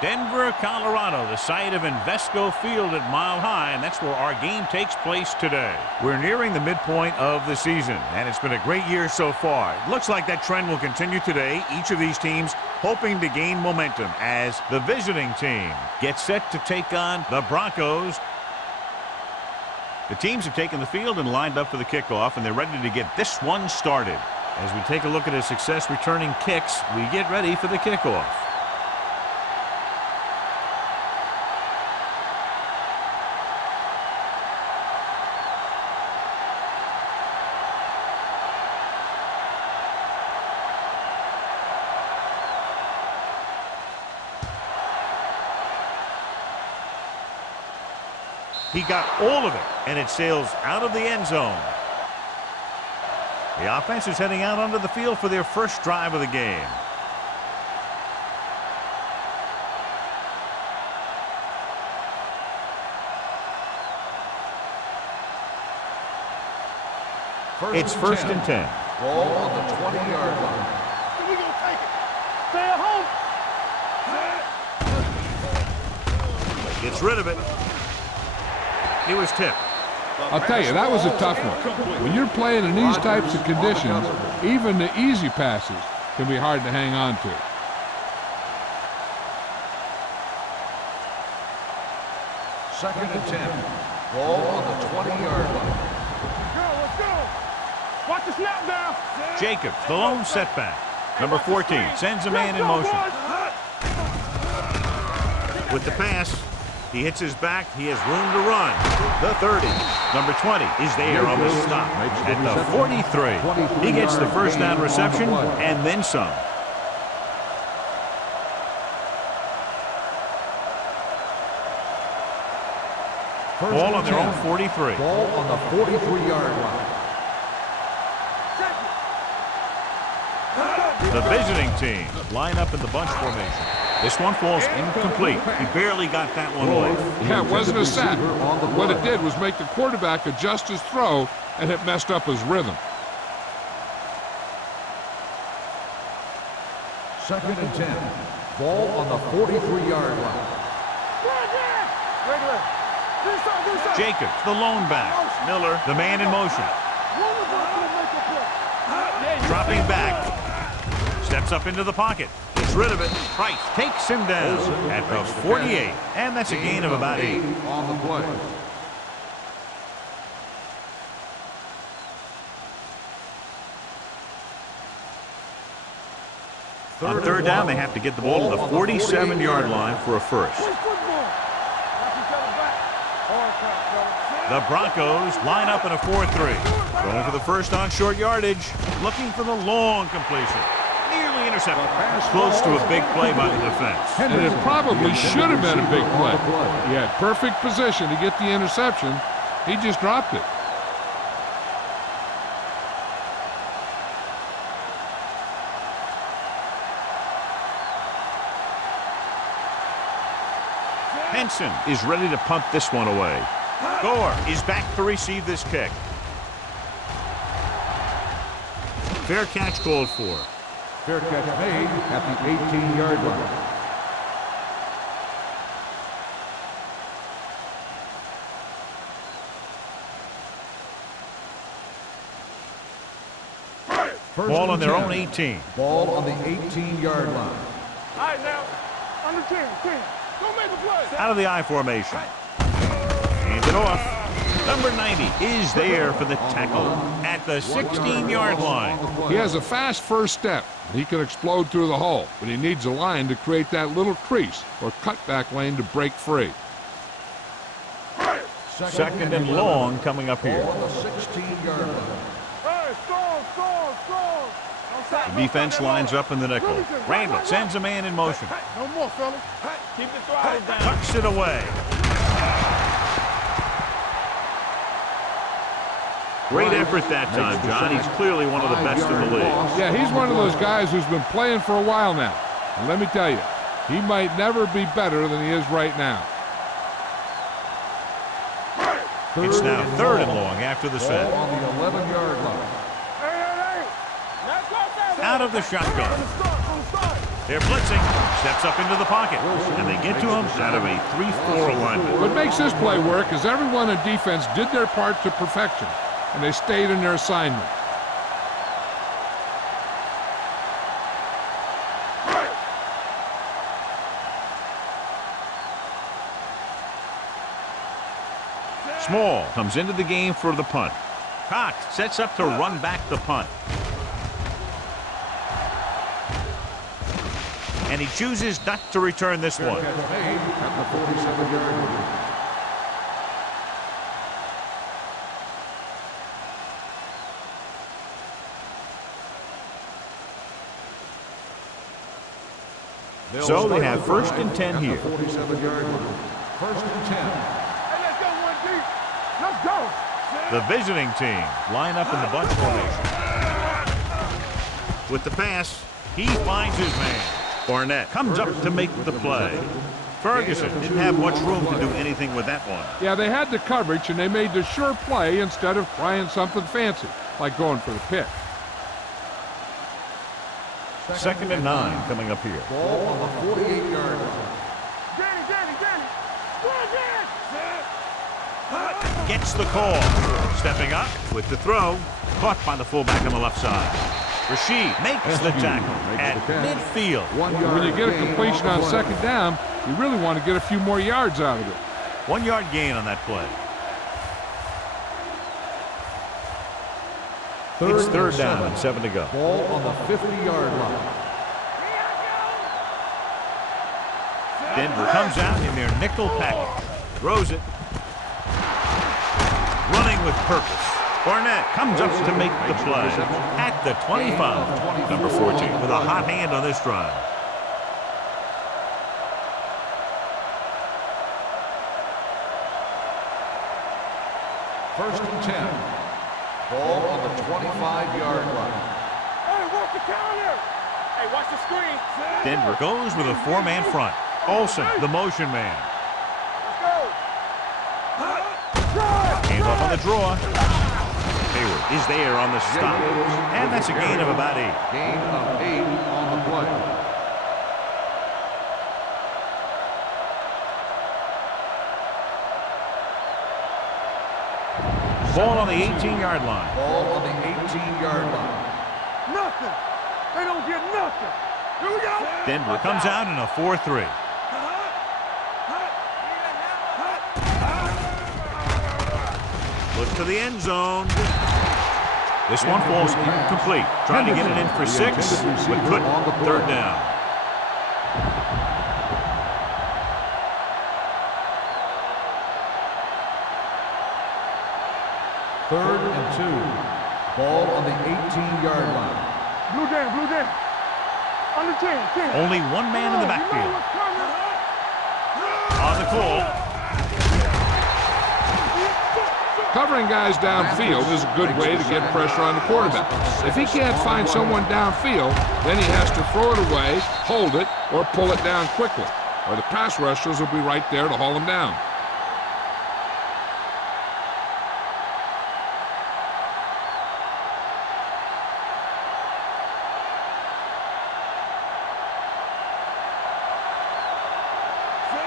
Denver, Colorado, the site of Invesco Field at Mile High, and that's where our game takes place today. We're nearing the midpoint of the season, and it's been a great year so far. It looks like that trend will continue today. Each of these teams hoping to gain momentum as the visiting team gets set to take on the Broncos. The teams have taken the field and lined up for the kickoff, and they're ready to get this one started. As we take a look at his success returning kicks, we get ready for the kickoff. He got all of it, and it sails out of the end zone. The offense is heading out onto the field for their first drive of the game. It's first and 10. Ball on the 20-yard line. We're going to take it. Stay at home. Gets rid of it. He was tipped. I'll tell you, that was a tough one. When you're playing in these types of conditions, even the easy passes can be hard to hang on to. Second and 10. Ball on the 20-yard line. Let's go. Watch the snap down. Jacobs, the lone setback. Number 14 sends a man in motion. With the pass, he hits his back. He has room to run. The 30. Number 20 is there on the stop at the 43. He gets the first down reception and then some. Ball on their own 43. Ball on the 43-yard line. The visiting team line up in the bunch formation. This one falls incomplete. He barely got that one away. Yeah, it wasn't a sack. What it did was make the quarterback adjust his throw, and it messed up his rhythm. Second and 10. Ball on the 43-yard line. Jacobs, the lone back. Miller, the man in motion. Dropping back. Steps up into the pocket. Gets rid of it. Price takes him down at the 48. And that's a gain of about 8. On the play. On third down, they have to get the ball to the 47-yard line for a first. The Broncos line up in a 4-3. Going for the first on short yardage. Looking for the long completion. Nearly intercepted. Close to a big play by the defense. And it probably should have been a big play. He had perfect position to get the interception. He just dropped it. Henson is ready to punt this one away. Gore is back to receive this kick. Fair catch called for. Fair catch made at the 18-yard line. Ball on their own 18. Ball on the 18-yard line. All right, now, under 10. Don't make a play. Out of the I formation. Hands it off. Number 90 is there for the tackle at the 16-yard line. He has a fast first step. He can explode through the hole, but he needs a line to create that little crease or cutback lane to break free. Second and long coming up here. Ball on the 16-yard line. Hey, score. The defense lines up in the nickel. Randall sends a man in motion. No more, fellas. Keep the throttle down. Tucks it away. Great effort that time, John. He's clearly one of the best in the league. Yeah, he's one of those guys who's been playing for a while now. And let me tell you, he might never be better than he is right now. It's now third and long after the set. Ball on the 11-yard line. Out of the shotgun. They're blitzing. Steps up into the pocket. And they get to him out of a 3-4 alignment. What makes this play work is everyone in defense did their part to perfection, and they stayed in their assignment. Small comes into the game for the punt. Cox sets up to run back the punt. And he chooses not to return this one. At the 47-yard line. So they have 1st and 10 here. 47-yard line. 1st and 10. Hey, let's go, 1D. Let's go. The visiting team line up in the bunch formation. With the pass, he finds his man. Barnett comes up to make the play. Ferguson didn't have much room to do anything with that one. Yeah, they had the coverage, and they made the sure play instead of trying something fancy, like going for the pick. 2nd and 9 coming up here. Ball on the 48-yard line. Danny. Go again. Gets the call. Stepping up with the throw. Caught by the fullback on the left side. Rashid makes the tackle at midfield. 1 yard When you get a gain completion on on the play. 2nd down, you really want to get a few more yards out of it. 1 yard gain on that play. It's 3rd down and 7 to go. Ball on the 50-yard line. Denver comes out in their nickel package. Throws it. Running with purpose. Barnett comes up to make the play at the 25. Number 14 with a hot hand on this drive. First and 10. Ball on the 25-yard line. Hey, watch the counter. Hey, watch the screen. Denver goes with a 4-man front. Olsen, the motion man. Let's go. Hands off on the draw. Hayward is there on the stop. And that's a gain of about 8. Gain of 8 on the play. Ball on the 18-yard line. Ball on the 18-yard line. Nothing. They don't get nothing. Here we go. Denver comes out in a 4-3. Look to the end zone. This one falls incomplete. Trying to get it in for 6, but couldn't. 3rd down. Third and 2. Ball on the 18-yard line. Blue down. Under 10. Only one man in the backfield. On the call. Covering guys downfield is a good way to get pressure on the quarterback. If he can't find someone downfield, then he has to throw it away, hold it, or pull it down quickly, or the pass rushers will be right there to haul him down.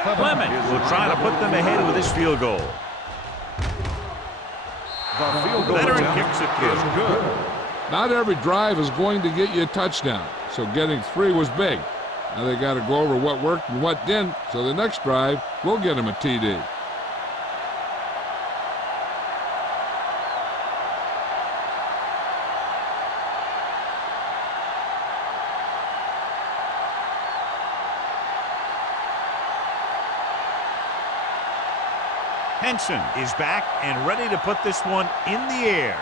Clement will try to put them ahead with this field goal. The field goal Veteran attempt kicks it is good. Not every drive is going to get you a touchdown, so getting 3 was big. Now they got to go over what worked and what didn't, so the next drive will get him a TD. Henson is back and ready to put this one in the air.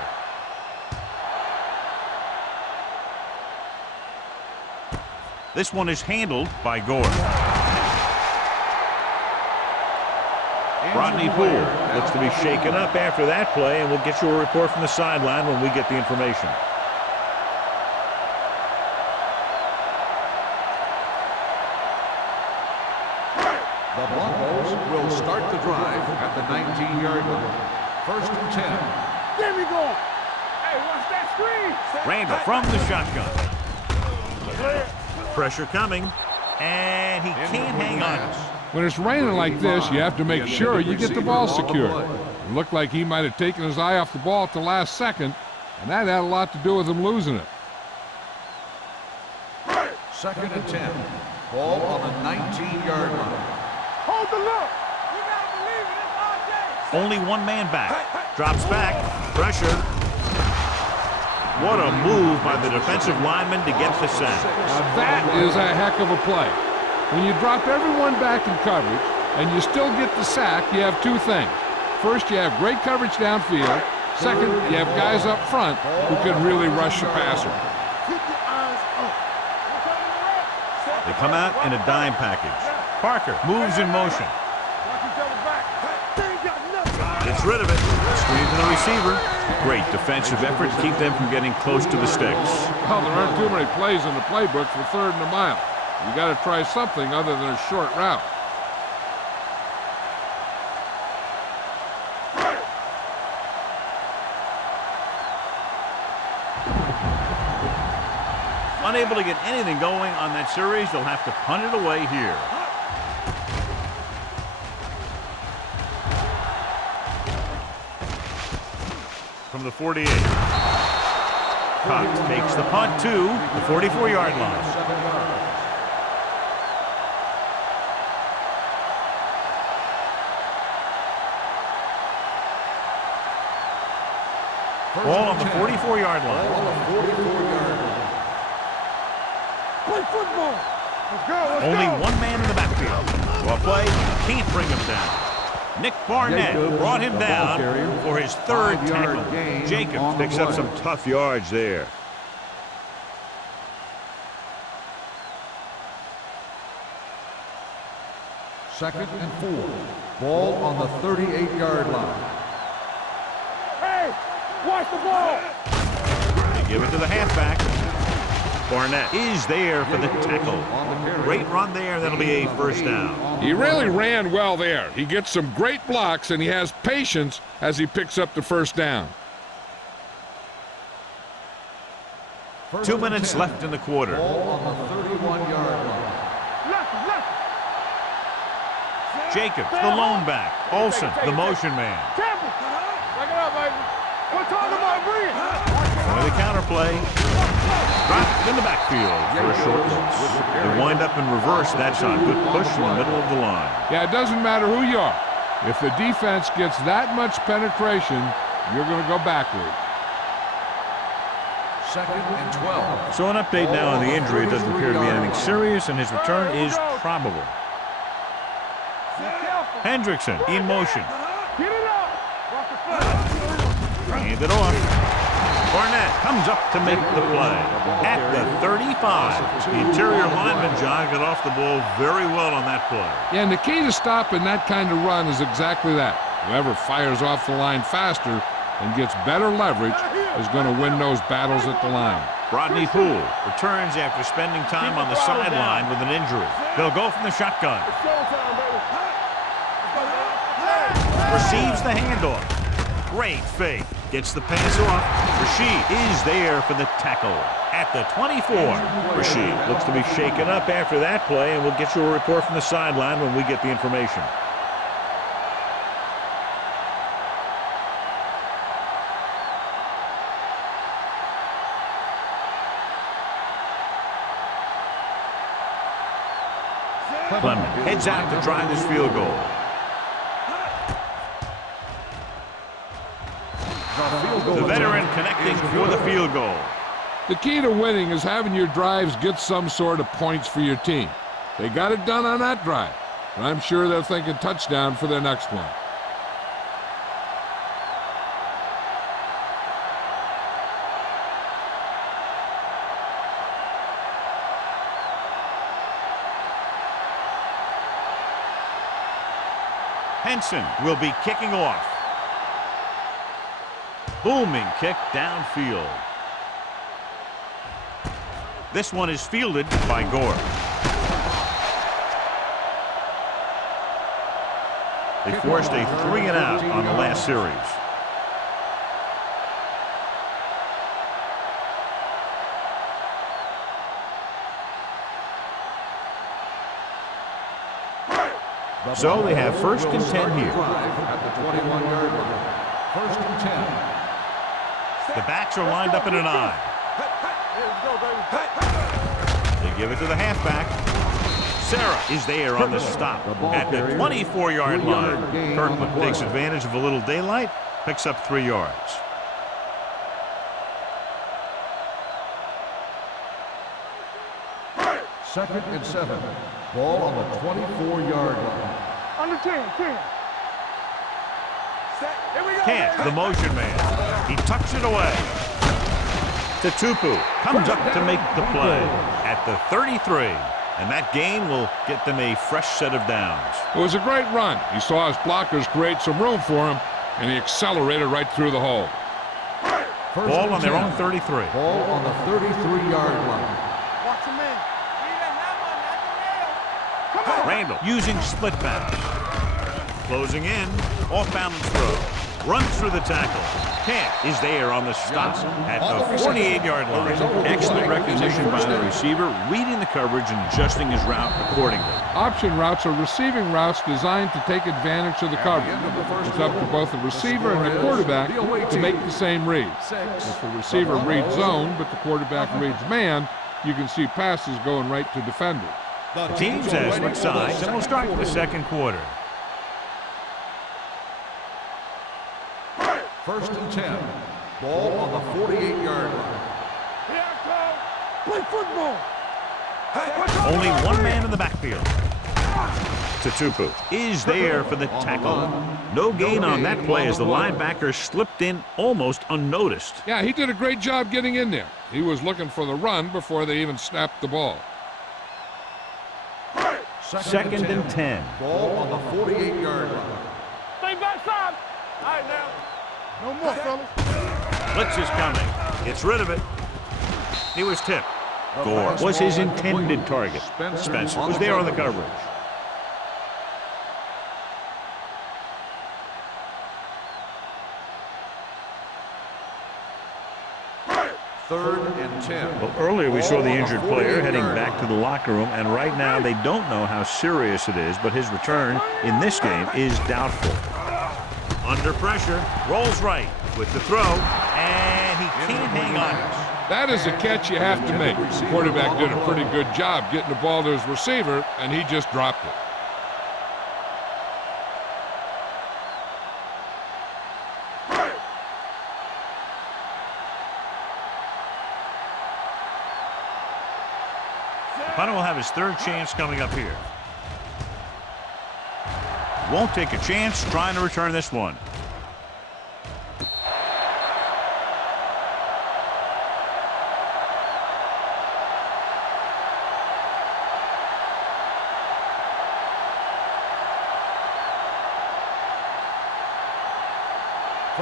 This one is handled by Gore. Rodney Poole looks to be shaken up after that play, and we'll get you a report from the sideline when we get the information. The Broncos will start the drive at the 19-yard line. First and 10. There we go. Hey, watch that screen. Randall from the shotgun. Pressure coming, and he can't hang on. When it's raining like this, you have to make sure you get the ball secured. It looked like he might have taken his eye off the ball at the last second, and that had a lot to do with him losing it. 2nd and 10. Ball on the 19-yard line. Hold the look. You gotta believe it. It's RJ. Only one man back. Drops back. Pressure. What a move by the defensive lineman to get the sack. Now that is a heck of a play. When you drop everyone back in coverage and you still get the sack, you have two things. First, you have great coverage downfield. Second, you have guys up front who can really rush the passer. Keep your eyes up. They come out in a dime package. Parker moves in motion. Watch each other back. They ain't got nothing. Gets rid of it. Screen to the receiver. Great defensive effort to keep them from getting close to the sticks. Well, there aren't too many plays in the playbook for 3rd and a mile. You got to try something other than a short route. Unable to get anything going on that series, they'll have to punt it away here. From the 48. Cox takes the punt to the 44-yard line. Ball on the 44-yard line. Play football. Let's go. Only one man in the backfield. Well, play can't bring him down. Nick Barnett brought him down for his 3rd tackle. Jacobs picks up some tough yards there. Second and 4. Ball on the 38-yard line. Hey, watch the ball. They give it to the halfback. Barnett is there for the tackle. Great run there. That'll be a 1st down. He really ran well there. He gets some great blocks, and he has patience as he picks up the 1st down. 2 minutes left in the quarter. Ball on the 31-yard line. Left. Jacobs, the lone back. Olsen, the motion man. Temple. Back it up, baby. We're talking about bringing. With a counterplay. Dropped in the backfield for a short loss. They wind up in reverse. That's on. Good push in the middle of the line. Yeah, it doesn't matter who you are. If the defense gets that much penetration, you're going to go backwards. 2nd and 12. So an update now on the injury. It doesn't appear to be anything serious, and his return is probable. Hendrickson in motion. Get it up. Watch the foot. Hand it off. Barnett comes up to make the play at the 35. The interior lineman, John, got off the ball very well on that play. Yeah, and the key to stopping that kind of run is exactly that. Whoever fires off the line faster and gets better leverage is going to win those battles at the line. Rodney Poole returns after spending time on the sideline with an injury. They'll go from the shotgun. Showtime, baby. Receives the handoff. Great fake. Gets the pass off. Rashid is there for the tackle at the 24. Rashid looks to be shaken up after that play, and we'll get you a report from the sideline when we get the information. Clement heads out to try this field goal. The veteran connecting for the field goal. The key to winning is having your drives get some sort of points for your team. They got it done on that drive, and I'm sure they're thinking touchdown for their next one. Henson will be kicking off. Booming kick downfield. This one is fielded by Gore. They forced a 3-and-out on the last series. So they have first and 10 here. At the 21-yard line. First and 10. The backs are lined up in an I. They give it to the halfback. Sarah is there on the stop at the 24-yard line. Kirkland takes advantage of a little daylight, picks up 3 yards. Second and 7. Ball on the 24-yard line. Under 10. Here we go. Kant, the motion man. He tucks it away. Tupu comes up to make the play at the 33. And that gain will get them a fresh set of downs. It was a great run. He saw his blockers create some room for him, and he accelerated right through the hole. Ball on their own 33. Ball on the 33-yard line. Watch him in. Randall using split pass. Closing in. Off-balance throw. Runs through the tackle. Kant is there on the stop at the 48-yard line. Excellent recognition by the receiver, reading the coverage and adjusting his route accordingly. Option routes are receiving routes designed to take advantage of the coverage. It's up to both the receiver and the quarterback to make the same read. If the receiver reads zone, but the quarterback reads man, you can see passes going right to defenders. The teams have switched sides, and we'll start the second quarter. First and 10. Ball on the 48-yard line. Here I come. Play football. Only one man in the backfield. Tupu is there for the tackle. No gain on that play as the linebacker slipped in almost unnoticed. Yeah, he did a great job getting in there. He was looking for the run before they even snapped the ball. Second and 10. Ball on the 48-yard line. Stay backside. All right, now. No more, fellas. Blitz is coming. Gets rid of it. He was tipped. Gore was his intended target. Spencer was there on the coverage. Third and 10. Well, earlier we saw the injured player heading back to the locker room, and right now they don't know how serious it is, but his return in this game is doubtful. Under pressure, rolls right with the throw, and he can't hang on. That is a catch you have to make. The quarterback did a pretty good job getting the ball to his receiver, and he just dropped it. Punter will have his third chance coming up here. Won't take a chance trying to return this one.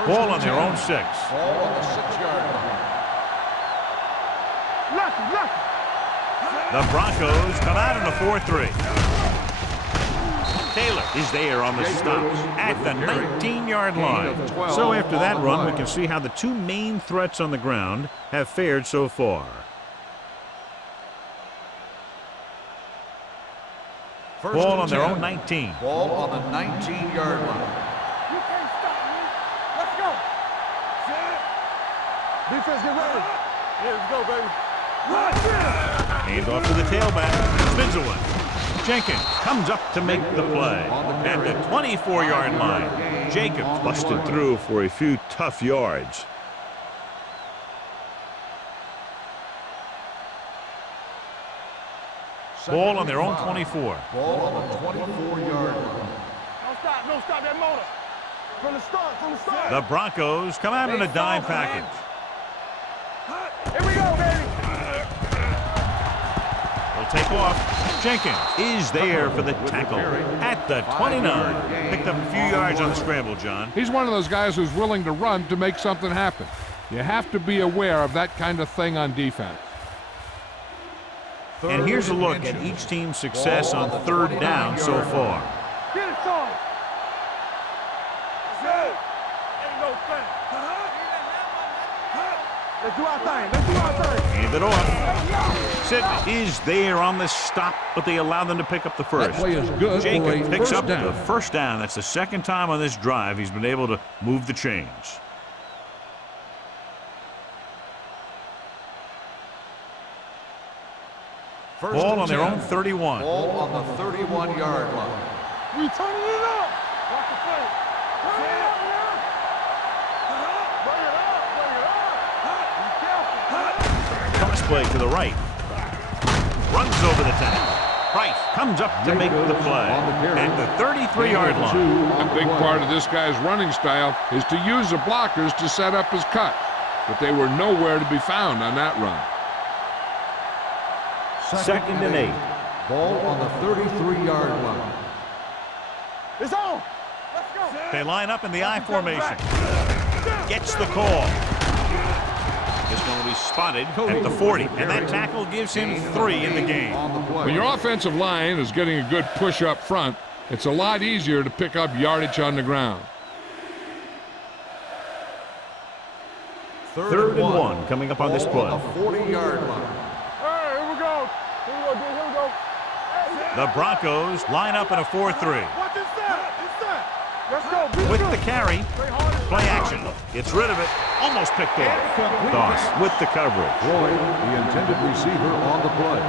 Ball on their own 6. Ball on the 6-yard line. Lucky. The Broncos come out in a 4-3. Taylor is there on the stop at the 19-yard line. So after that run, we can see how the two main threats on the ground have fared so far. Ball on their own 19. Ball on the 19-yard line. You can't stop me. Let's go. Defense, get ready. Yeah, let's go, baby. Hand off to the tailback. Spins away. Jenkins comes up to make the play at the 24-yard line. Jacobs busted through for a few tough yards. Ball on their own 24. Ball on the 24-yard line. Don't stop that motor. From the start. The Broncos come out in a dime package. Here we go, baby. They'll take off. Jenkins is there for the tackle at the 29. Picked up a few yards on the scramble, John. He's one of those guys who's willing to run to make something happen. You have to be aware of that kind of thing on defense. And here's a look at each team's success on third down so far. Get it started. Ain't no thing. Let's do our thing. Hand it off. Sidney is there on the stop, but they allow them to pick up the first. That play is good for a Jacob picks first up down. the first down. That's the second time on this drive he's been able to move the chains. Ball on their own 31. Ball on the 31-yard line. We turning it up. Watch the play. Turn it up now. Bring it up. Bring it up. Be careful. Cross play to the right. Runs over the tackle. Price comes up to make the play at the 33-yard line. A big part of this guy's running style is to use the blockers to set up his cut, but they were nowhere to be found on that run. Second and 8. Ball on the 33-yard line. It's on. Let's go. They line up in the I formation. Gets the call. Is going to be spotted at the 40, and that tackle gives him 3 in the game. When your offensive line is getting a good push up front, it's a lot easier to pick up yardage on the ground. Third and 1 coming up on this play. On the 40-yard line. Hey, here we go. Here we go, dude. Here we go. The Broncos line up in a 4-3. What is that? It's that. Let's go. Beat With him. the carry, play action. Gets rid of it. Almost picked off. Doss with the coverage. Floyd, the intended receiver on the play.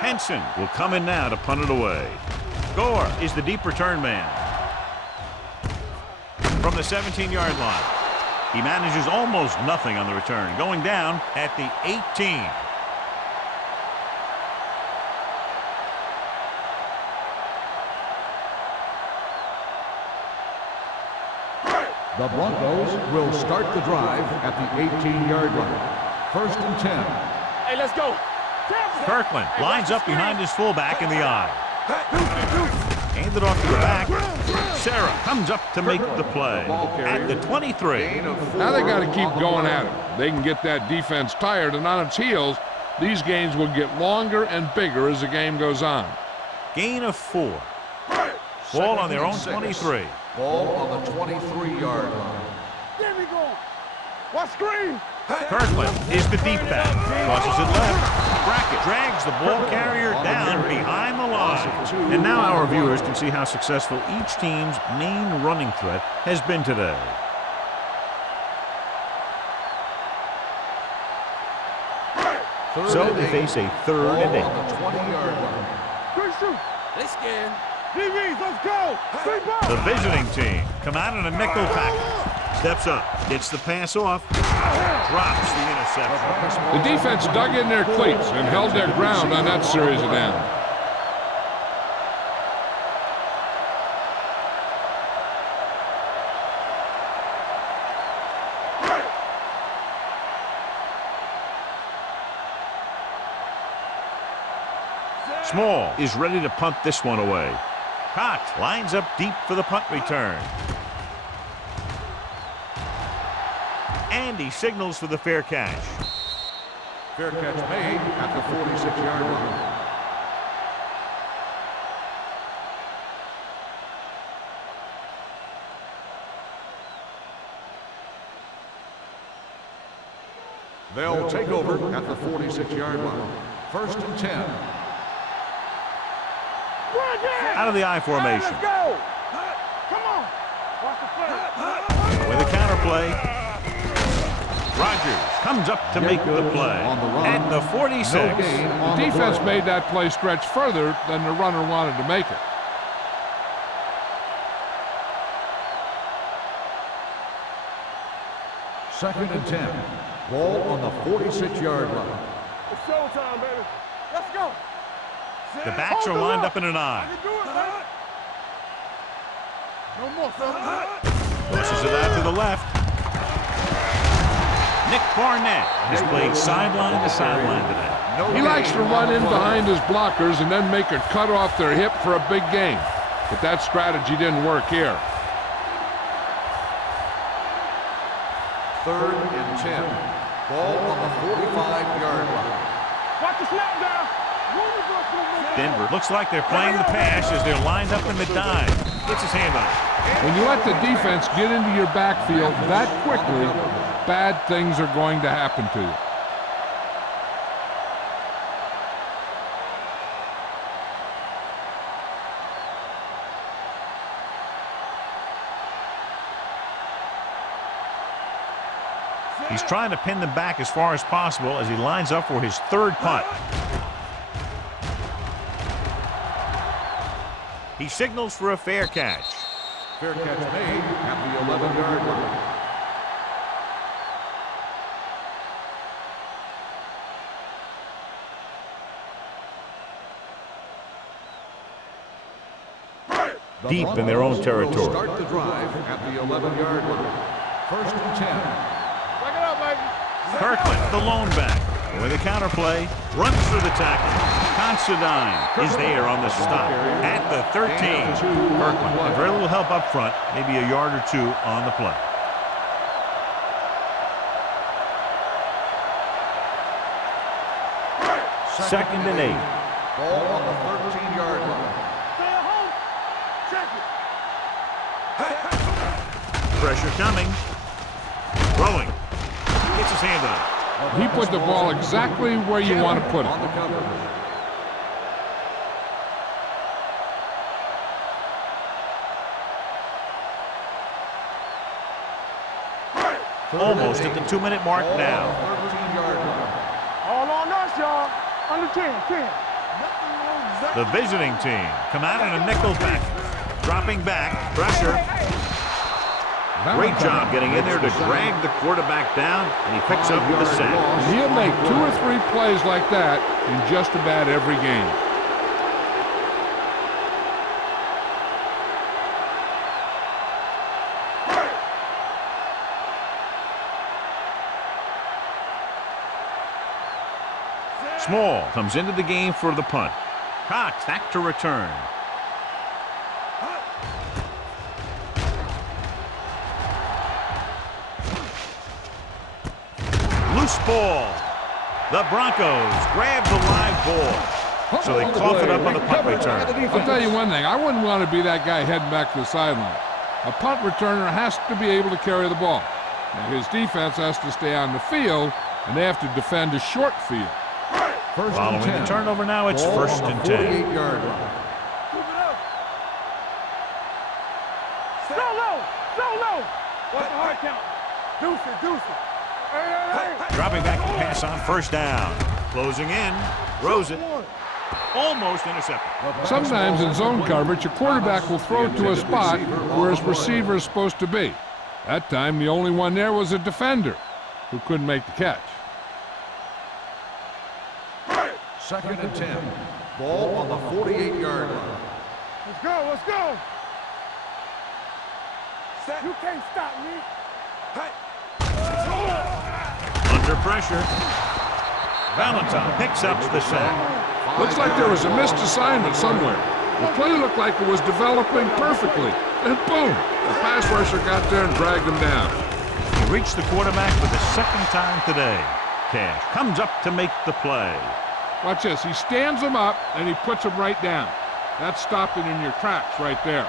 Henson will come in now to punt it away. Gore is the deep return man. From the 17-yard line. He manages almost nothing on the return, going down at the 18. The Broncos will start the drive at the 18-yard line. First and 10. Hey, let's go. Kirkland lines up behind his fullback in the eye. Hand it off to the back. Sarah comes up to make the play at the 23. Now they got to keep going at it. They can get that defense tired, and on its heels, these gains will get longer and bigger as the game goes on. Gain of 4. Ball on their own 23. Ball on the 23-yard line. There we go. What screen? Kirkland is the deep back. Crosses it left. Brackett drags the ball carrier down behind the line. And now our viewers can see how successful each team's main running threat has been today. So they face a 3rd and 8. On the 20-yard line. Good shoot. They scared. DBs, let's go. Stay ball. The visiting team come out in a nickel package. Steps up, gets the pass off, drops the interception. The defense dug in their cleats and held their ground on that series of downs. Small is ready to punt this one away. Cox lines up deep for the punt return. And he signals for the fair catch. Fair catch made at the 46-yard line. They'll take over at the 46-yard line. First and 10. Out of the I formation. Let's go. Come on. Watch the play. With a counter play. Rogers comes up to make the play at the 46. The defense made that play stretch further than the runner wanted to make it. Second and 10. Ball on the 46-yard line. It's showtime, baby. Let's go. The backs are lined up in an I. You do it, man. No more, son. Tosses it out to the left. Nick Barnett has played sideline to sideline today. He likes to run in behind his blockers and then make a cut off their hip for a big gain. But that strategy didn't work here. Third and 10. Ball on the 45-yard line. Watch the snap down. Move Denver looks like they're playing the pass as they're lined up in the dime. Gets his hand on it. When you let the defense get into your backfield that quickly, bad things are going to happen to you. He's trying to pin them back as far as possible as he lines up for his third punt. He signals for a fair catch. Fair catch made at the 11-yard line. Deep in their own territory. Start the drive at the 11-yard line. 1st and 10. Kirkland, the lone back. With a counterplay, runs through the tackle. Considine is there on the stop at the 13. Kirkland had very little help up front, maybe a yard or two on the play. Second and 8. Ball on the 13-yard line. Pressure coming. Throwing. Gets his hand on it. He put the ball exactly where you want to put it. Almost at the 2-minute mark now. All on us, y'all. Under 10. The visiting team come out in a nickel package. Dropping back. Pressure. Great job getting in there to drag the quarterback down, and he picks up the sack. He'll make 2 or 3 plays like that in just about every game. Small comes into the game for the punt. Cox back to return. Loose ball. The Broncos grab the live ball. So they cough it up on the punt return. I'll tell you one thing. I wouldn't want to be that guy heading back to the sideline. A punt returner has to be able to carry the ball. And his defense has to stay on the field, and they have to defend a short field. Following the turnover now, it's 1st and 10. 48-yard line. Solo. What's the hard count? Deuce it. Hey. Dropping back to pass on 1st down. Closing in. Throws it. Almost intercepted. Sometimes in zone coverage, a quarterback will throw to a spot where his receiver is supposed to be. That time, the only one there was a defender who couldn't make the catch. 2nd and 10. Ball on the 48-yard line. Let's go. You can't stop me. Under pressure. Valentine picks up the sack. Looks like there was a missed assignment somewhere. The play looked like it was developing perfectly. And boom, the pass rusher got there and dragged him down. He reached the quarterback for the 2nd time today. Cash comes up to make the play. Watch this. He stands him up, and he puts him right down. That's stopping in your tracks right there.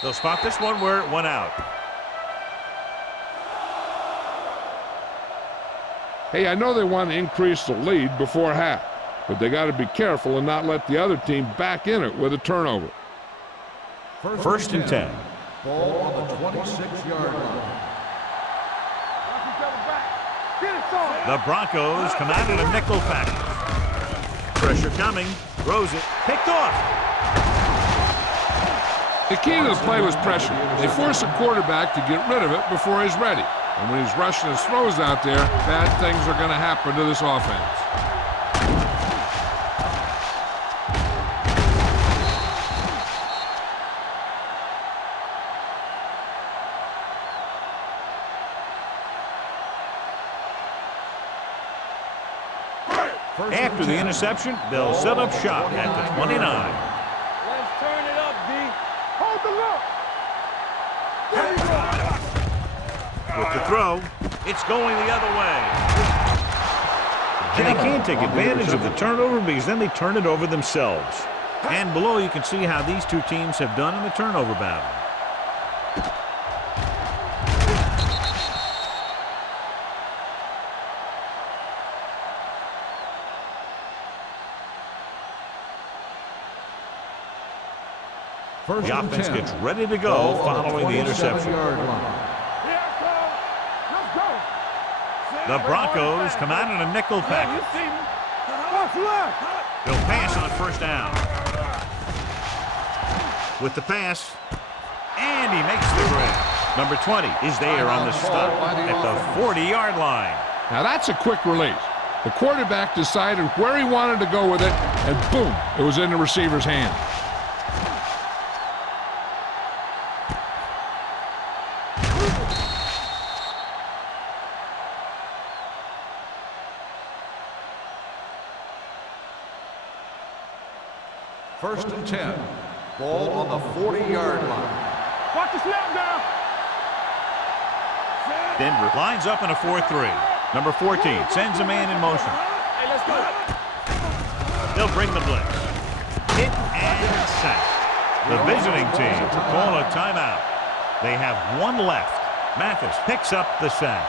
They'll spot this one where it went out. Hey, I know they want to increase the lead before half, but they got to be careful and not let the other team back in it with a turnover. 1st and 10. Ball on the 26-yard line. Get it, son. The Broncos come out in a nickel package. Pressure coming. Throws it. Picked off. The key to the play was pressure. They force a quarterback to get rid of it before he's ready. And when he's rushing his throws out there, bad things are going to happen to this offense. After the interception, they'll set up shop at the 29. Let's turn it up, D. Hold the look. With the throw, it's going the other way. And they can't take advantage of the turnover because then they turn it over themselves. And below you can see how these two teams have done in the turnover battle. First The and offense 10. gets ready to go Ball on following the interception. 27-yard line. Here it comes. Let's go. The Broncos come out in a nickel You package. see me? What's left? They'll pass on first down. With the pass, and he makes the grab. Number 20 is there on the stop at the 40-yard line. Now that's a quick release. The quarterback decided where he wanted to go with it, and boom, it was in the receiver's hand. First and 10. Ball on the 40-yard line. Watch the snap down. Denver lines up in a 4-3. Number 14 sends a man in motion. Hey, let's go. They'll bring the blitz. Hit and sack. The visiting team call a timeout. They have one left. Mathis picks up the sack.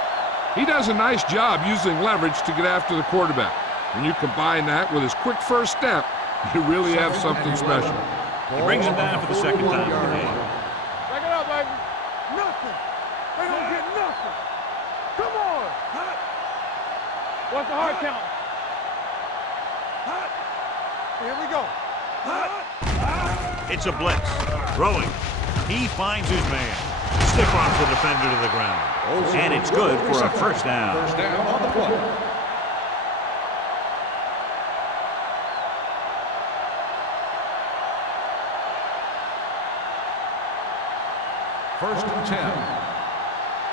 He does a nice job using leverage to get after the quarterback. When you combine that with his quick first step, you really have something special. He brings him down for the second time in the game. Back it up, baby. Nothing. They don't get nothing. Come on. What's the hard count? Here we go. It's a blitz. Throwing. He finds his man. Stiff arms the defender to the ground. And it's good for a first down. First down on the play. First and 10.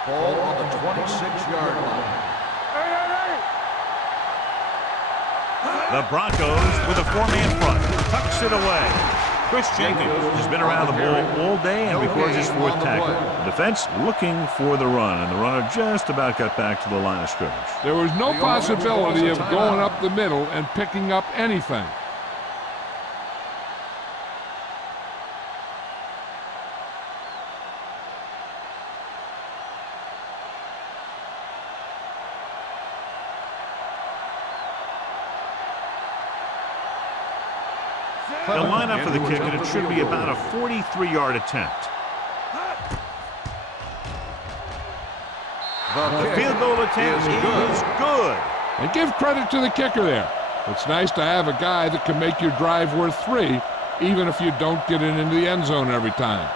Ball on the 26-yard line. Hey, hey, hey. The Broncos with a four-man front. Tucks it away. Chris Jenkins has been around the ball all day and records his fourth tackle. The defense looking for the run, and the runner just about got back to the line of scrimmage. There was no possibility of going up the middle and picking up anything. They'll line up for the kick, and it should be about a 43-yard attempt. The field goal attempt is good. And give credit to the kicker there. It's nice to have a guy that can make your drive worth 3, even if you don't get it into the end zone every time.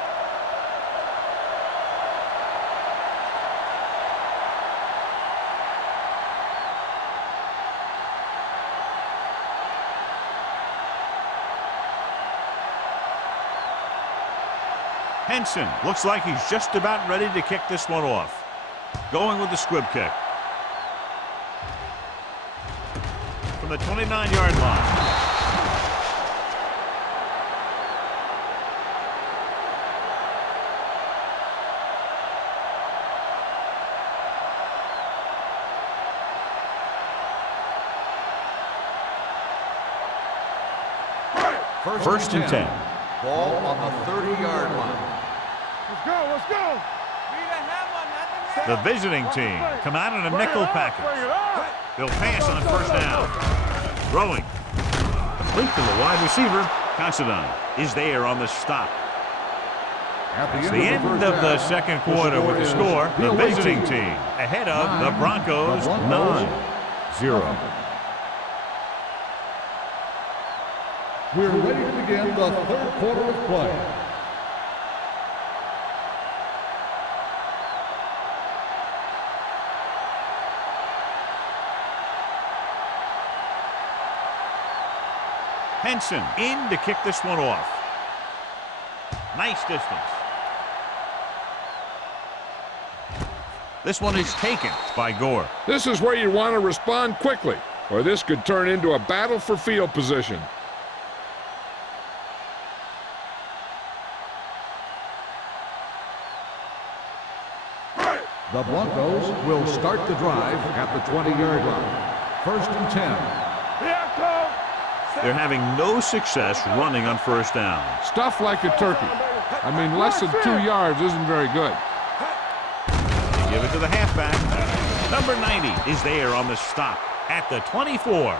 Henson looks like he's just about ready to kick this one off. Going with the squib kick. From the 29-yard line. First and 10. Ball on the 30-yard line. Let's go, let's go. The visiting team come out in a nickel package. They'll pass on first down. Throwing. Complete to the wide receiver. Considine is there on the stop. At It's the end of the second quarter with the score. The visiting team ahead of the Broncos 9-0. We're ready to begin the third quarter of play. Henson in to kick this one off. Nice distance. This one is taken by Gore. This is where you want to respond quickly, or this could turn into a battle for field position. The Broncos will start the drive at the 20-yard line. 1st and 10. Here comes. They're having no success running on first down. Stuff like a turkey. I mean, less than 2 yards isn't very good. They give it to the halfback. Number 90 is there on the stop at the 24.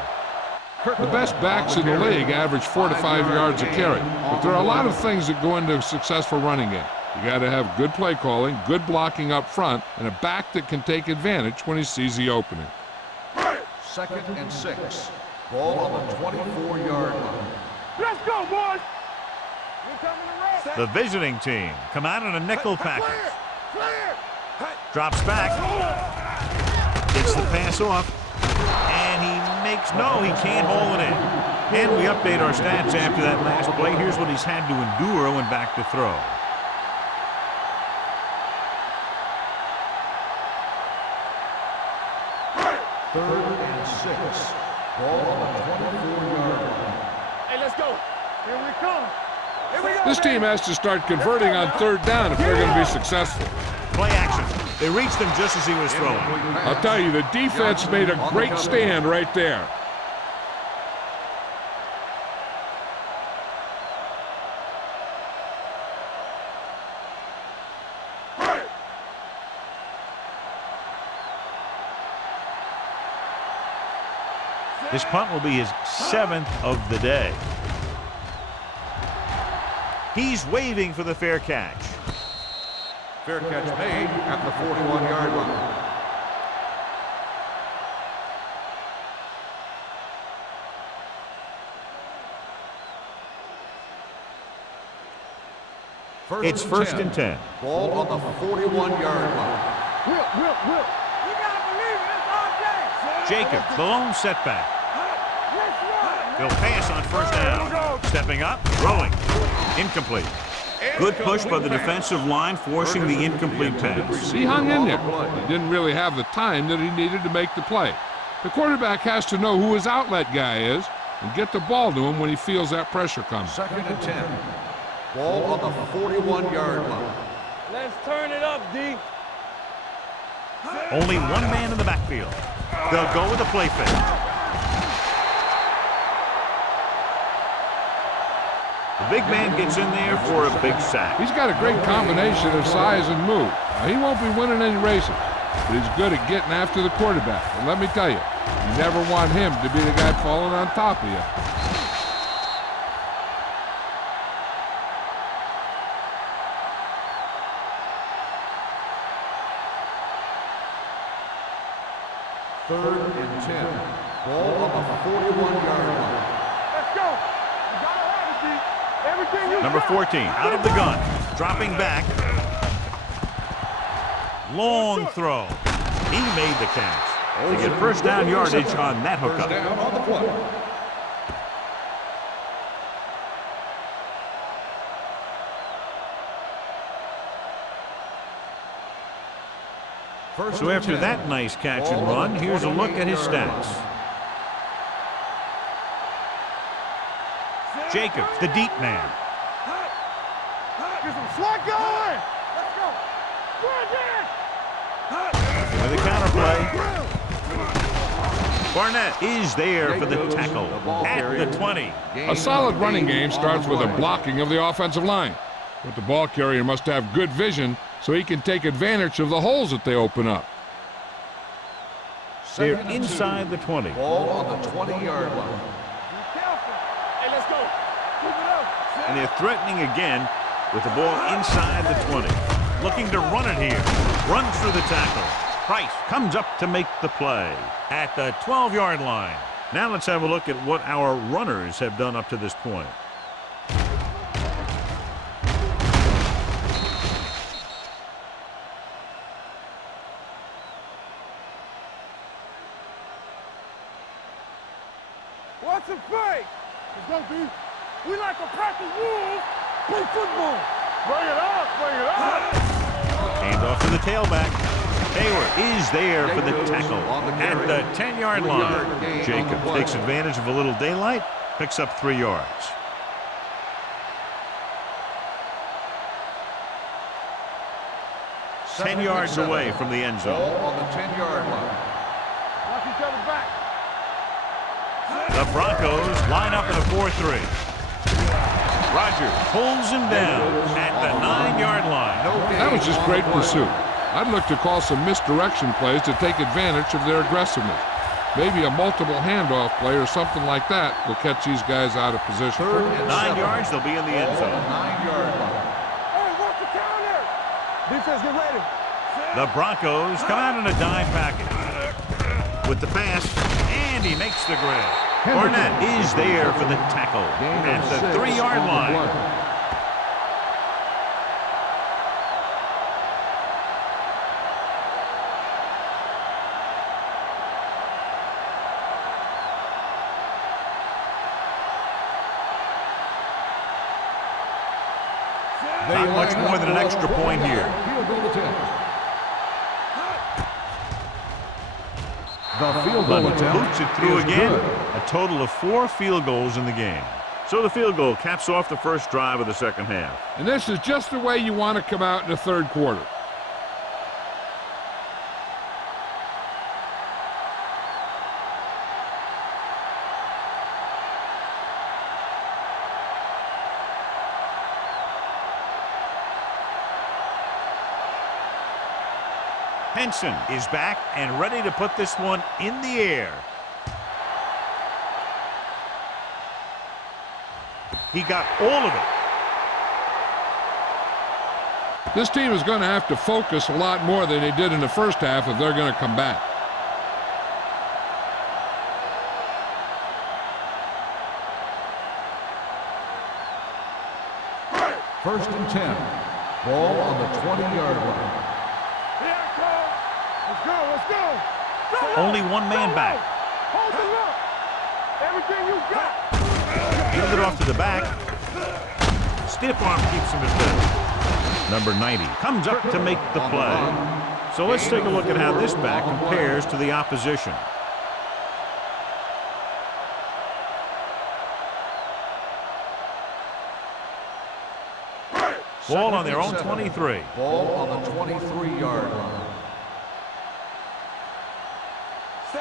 The best backs in the league average 4 to 5 yards a carry, but there are a lot of things that go into a successful running game. You got to have good play calling, good blocking up front, and a back that can take advantage when he sees the opening. 2nd and 6. Ball on the 24-yard line. Let's go, boys. The visiting team come out in a nickel package. Drops back. Gets the pass off. And he makes, no, he can't hold it in. And we update our stats after that last play. Here's what he's had to endure when back to throw. Third and 6. Ball on the 24-yard line. Hey, let's go. Here we come. Here we go. This team has to start converting on third down if they're going to be successful. Play action. They reached him just as he was throwing. I'll tell you, the defense made a great stand right there. This punt will be his 7th of the day. He's waving for the fair catch. Fair catch made at the 41-yard line. It's 1st and 10. Ball on the 41-yard line. Whip. You gotta believe it. It's our day. Jacob, the lone setback. Let's run. He'll pass on first down. Stepping up, throwing. Incomplete. Good push by the defensive line, forcing the incomplete pass. He hung in there. He didn't really have the time that he needed to make the play. The quarterback has to know who his outlet guy is and get the ball to him when he feels that pressure coming. 2nd and 10. Ball on the 41-yard line. Let's turn it up, D. Only one man in the backfield. They'll go with a play fake. The big man gets in there for a big sack. He's got a great combination of size and move. Now, he won't be winning any races, but he's good at getting after the quarterback. And let me tell you, you never want him to be the guy falling on top of you. Third and 10. Ball on the 41-yard line. Let's go. You gotta have it, D. Everything you Number got. 14, out of the gun. Dropping back. Long throw. He made the catch. They get first down yardage on that First hookup. down on the play. So after that nice catch and run, here's a look at his stats. Jacobs, the deep man. Get some swag going. Let's go. With a counterplay. Barnett is there for the tackle at the 20. A solid running game starts with a blocking of the offensive line. But the ball carrier must have good vision so he can take advantage of the holes that they open up. They're inside the 20. Ball on the 20-yard line. Be careful. Hey, let's go. Keep it up. And they're threatening again with the ball inside the 20. Looking to run it here. Runs through the tackle. Price comes up to make the play at the 12-yard line. Now let's have a look at what our runners have done up to this point. Watch him play. Let's go, B. We like to practice rules. Play football. Bring it up, bring it up. Hand off to the tailback. Hayward is there for the tackle at the 10-yard line. Jacob takes advantage of a little daylight, picks up 3 yards. Ten yards away from the end zone. On the 10-yard line. Watch each other back. The Broncos line up in a 4-3. Rodgers pulls him down at the 9-yard line. That was just great pursuit. I'd look to call some misdirection plays to take advantage of their aggressiveness. Maybe a multiple handoff play or something like that will catch these guys out of position. 9 yards, they'll be in the end zone. 9-yard line. Hey, watch the counter. Defense, get ready. The Broncos come out in a dime package with the pass, and he makes the grab. Barnett is there for the tackle at the 3-yard line. Not much more than an extra point here. The field goal attempt Boots it through again. A total of 4 field goals in the game. So the field goal caps off the first drive of the second half. And this is just the way you want to come out in the third quarter. Henson is back and ready to put this one in the air. He got all of it. This team is going to have to focus a lot more than they did in the first half if they're going to come back. First and 10. Ball on the 20-yard line. Here it comes. Let's go, let's go. Only one man back. Hold it up. Everything you got. Field it off to the back. Stiff arm keeps him at bay. Number 90 comes up to make the play. So let's take a look at how this back compares to the opposition. Ball on their own 23. Ball on the 23-yard line.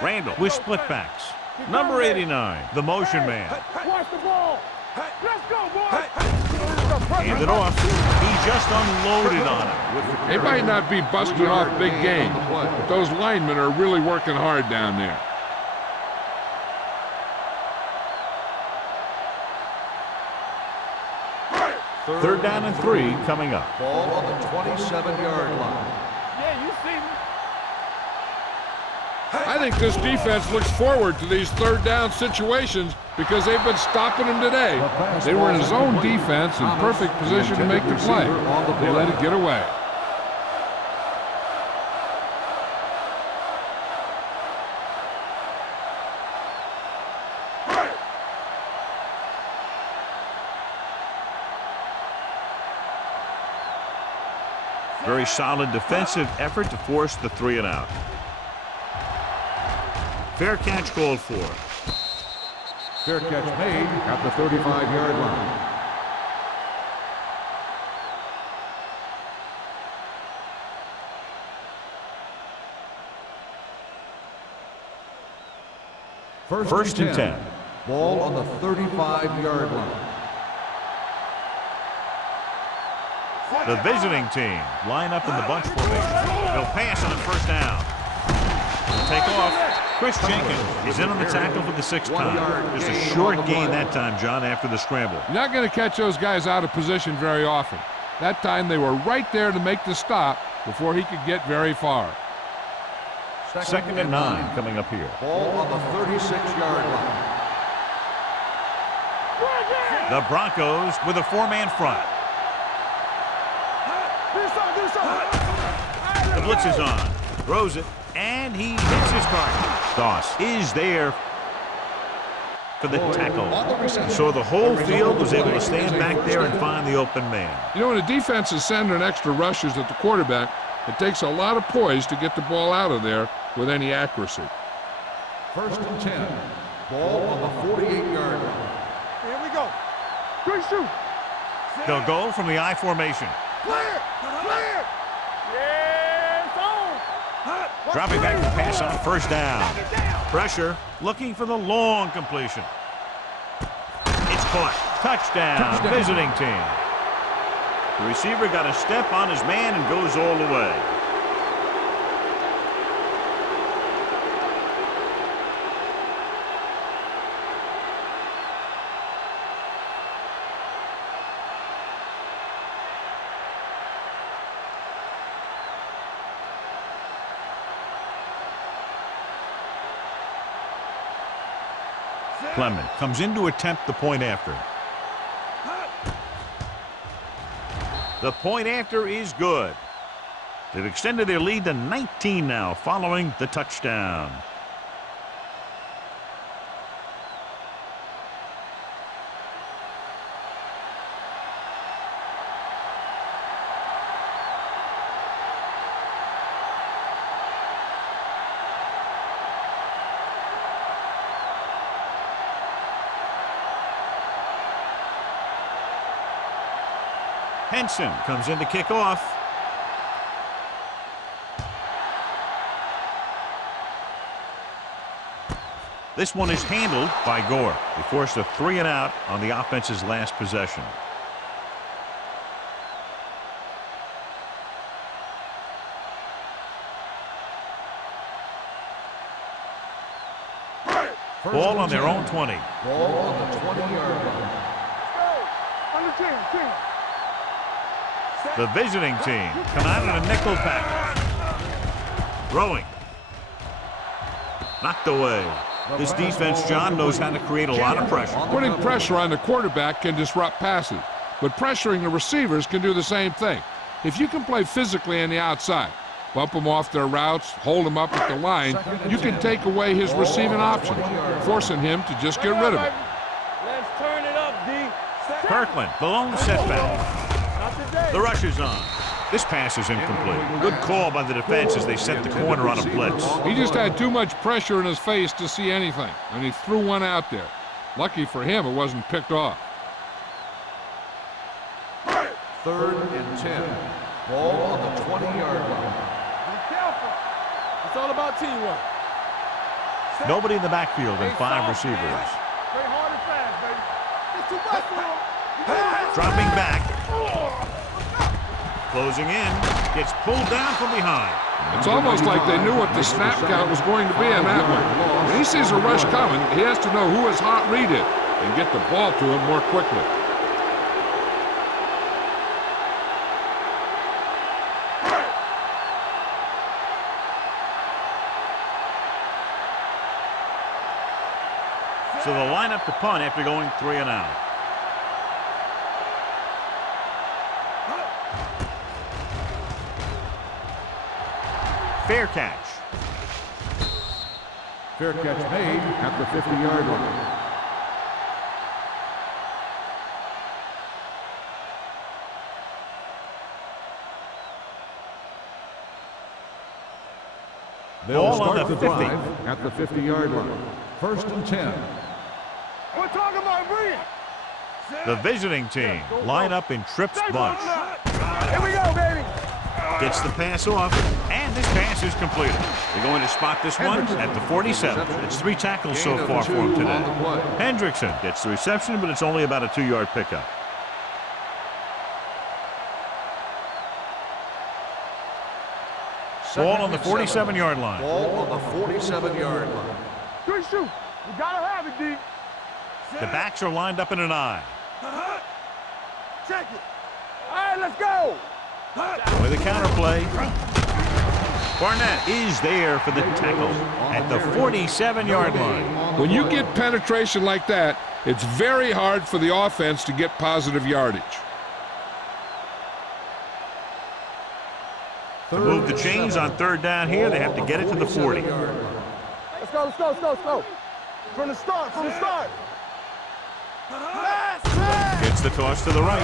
Randall with split backs. Number 89, the motion man. Watch the ball. Let's go, boys. Hand it off. He just unloaded on it. They might not be busting off big games, but those linemen are really working hard down there. Third down and 3 coming up. Ball on the 27-yard line. Yeah, you see me. I think this defense looks forward to these third down situations because they've been stopping them today. They were in a zone defense in perfect position to make the play. They let it get away. Very solid defensive effort to force the 3 and out. Fair catch called for. Fair catch made at the 35-yard line. First and 10. Ball on the 35-yard line. The visiting team line up in the bunch formation. They'll pass on the first down. They'll take off. Chris Jenkins is in on the tackle for the 6th time. Just a short gain that time, John, after the scramble. You're not going to catch those guys out of position very often. That time they were right there to make the stop before he could get very far. Second and 9 coming up here. Ball on the 36-yard line. The Broncos with a 4-man front. The blitz is on. Throws it, and he hits his target. Doss is there for the tackle. So the whole field was able to stand back there and find the open man. You know, when a defense is sending extra rushers at the quarterback, it takes a lot of poise to get the ball out of there with any accuracy. First and 10. Ball on the 48-yard line. Here we go. Good shoot. They'll go from the I formation. Clear. Clear. Yeah, it's on. Dropping back to pass on first down. Pressure, looking for the long completion. It's caught. Touchdown, visiting team. The receiver got a step on his man and goes all the way. Clement comes in to attempt the point after. The point after is good. They've extended their lead to 19 now following the touchdown. Henson comes in to kick off. This one is handled by Gore. They forced a 3-and-out on the offense's last possession. Ball on their own 20. Ball on the 20-yard line. Under 10. The visiting team come out in a nickel package. Throwing. Knocked away. This defense, John, knows how to create a lot of pressure. Putting pressure on the quarterback can disrupt passes, but pressuring the receivers can do the same thing. If you can play physically on the outside, bump them off their routes, hold them up at the line, you can take away his receiving options, forcing him to just get rid of it. Let's turn it up, D. Kirkland, the lone setback. The rush is on. This pass is incomplete. Good call by the defense as they set the corner on a blitz. He just had too much pressure in his face to see anything, and he threw one out there. Lucky for him, it wasn't picked off. Third and 10. Ball on the 20-yard line. Be careful. It's all about teamwork. Nobody in the backfield and 5 receivers. Play hard and fast, baby. It's too much for him. Dropping back. Closing in. Gets pulled down from behind. It's almost like they knew what the snap count was going to be on that one. When he sees a rush coming, he has to know who his hot read is and get the ball to him more quickly. So they'll line up to punt after going 3-and-out. Fair catch. Fair catch made at the 50-yard line. They'll Ball on start the the 50. drive at the 50-yard line. First and 10. We're talking about brilliant. The visiting team line up in Tripp's bunch. Here we go, baby. Gets the pass off, and this pass is completed. They're going to spot this one at the 47. It's 3 tackles so far for him today. Hendrickson gets the reception, but it's only about a 2-yard pickup. Ball on the 47-yard line. Ball on the 47-yard line. Good shoot. We gotta have it, D. The backs are lined up in an I. Check it. right, let's go. With a counter play. Barnett is there for the tackle at the 47-yard line. When you get penetration like that, it's very hard for the offense to get positive yardage. To move the chains on third down here, they have to get it to the 40. Let's go, let's go, let's go, let's go. From the start, from the start. Gets the toss to the right.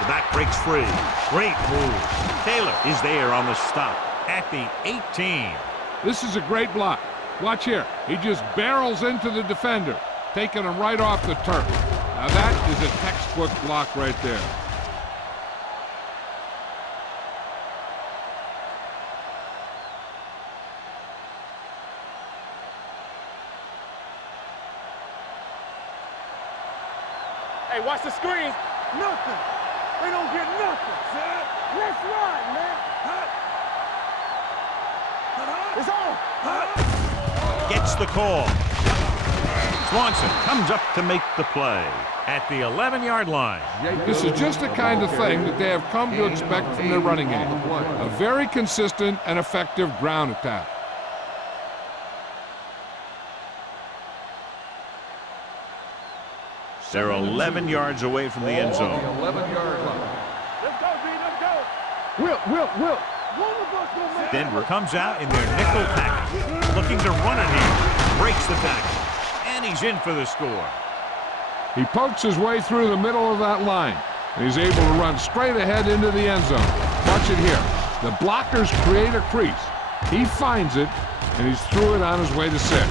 The back breaks free. Great move. Taylor is there on the stop at the 18. This is a great block. Watch here. He just barrels into the defender, taking him right off the turf. Now that is a textbook block right there. Hey, watch the screen. Nothing. They don't get nothing. Let's run, man. It's on. Gets the call. Swanson comes up to make the play at the 11-yard line. This is just the kind of thing that they have come to expect from their running game. A very consistent and effective ground attack. They're 11 yards away from the end zone. 11-yard line. Let's go, B, let's go. Will. One of us gonna make Denver comes out in their nickel package, looking to run it here. Breaks the tackle, and he's in for the score. He pokes his way through the middle of that line, and he's able to run straight ahead into the end zone. Watch it here. The blockers create a crease. He finds it, and he's through it on his way to 6.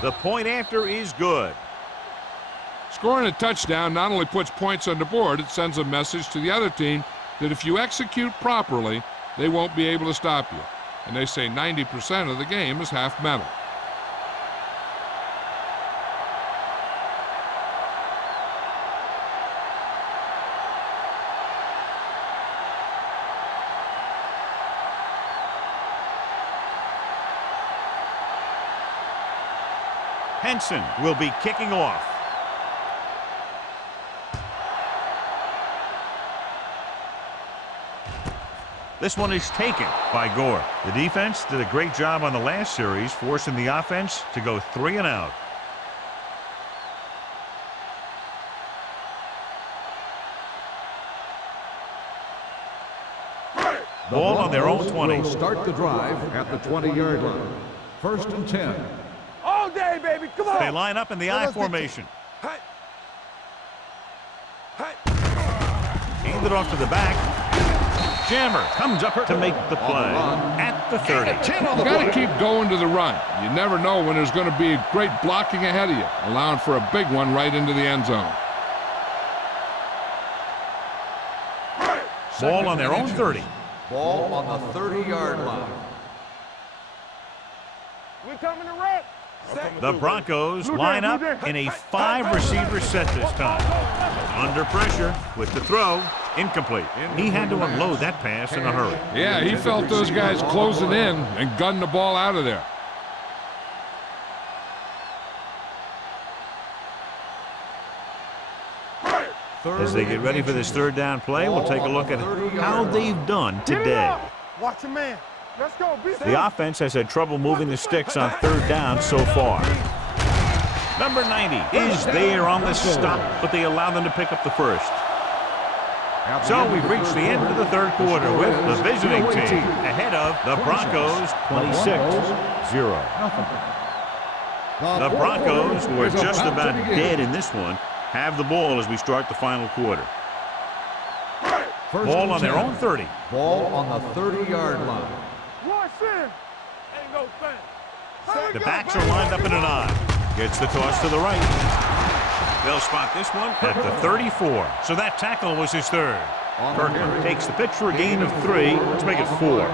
The point after is good. Scoring a touchdown not only puts points on the board, it sends a message to the other team that if you execute properly, they won't be able to stop you. And they say 90% of the game is half mental. Henson will be kicking off. This one is taken by Gore. The defense did a great job on the last series, forcing the offense to go 3 and out. Ball on their own 20. Will start the drive at the 20-yard line. 1st and 10. all day, baby. Come on. They line up in the I formation. Handed off to the back. Jammer comes up to make the play at the 30. You got to keep going to the run. You never know when there's going to be great blocking ahead of you, allowing for a big one right into the end zone. Ball on their own 30. Ball on the 30-yard line. We're coming to wreck. The Broncos line up in a 5-receiver set this time. Under pressure with the throw. Incomplete. He had to unload that pass in a hurry. Yeah, he felt those guys closing in and gunned the ball out of there. As they get ready for this third down play, we'll take a look at how they've done today. Watch a man. Let's go. The offense has had trouble moving the sticks on third down so far. Number 90 is there on the stop, but they allow them to pick up the first. So we've reached the end of the third quarter with the visiting team ahead of the Broncos 26-0. The Broncos, who are just about dead in this one, have the ball as we start the final quarter. Ball on their own 30. Ball on the 30-yard line. Ain't no thing. The backs are lined up in an I. Gets the toss to the right. They'll spot this one at the 34. So that tackle was his third. Kirkland takes the pitch for a gain of 3. Let's make it 4.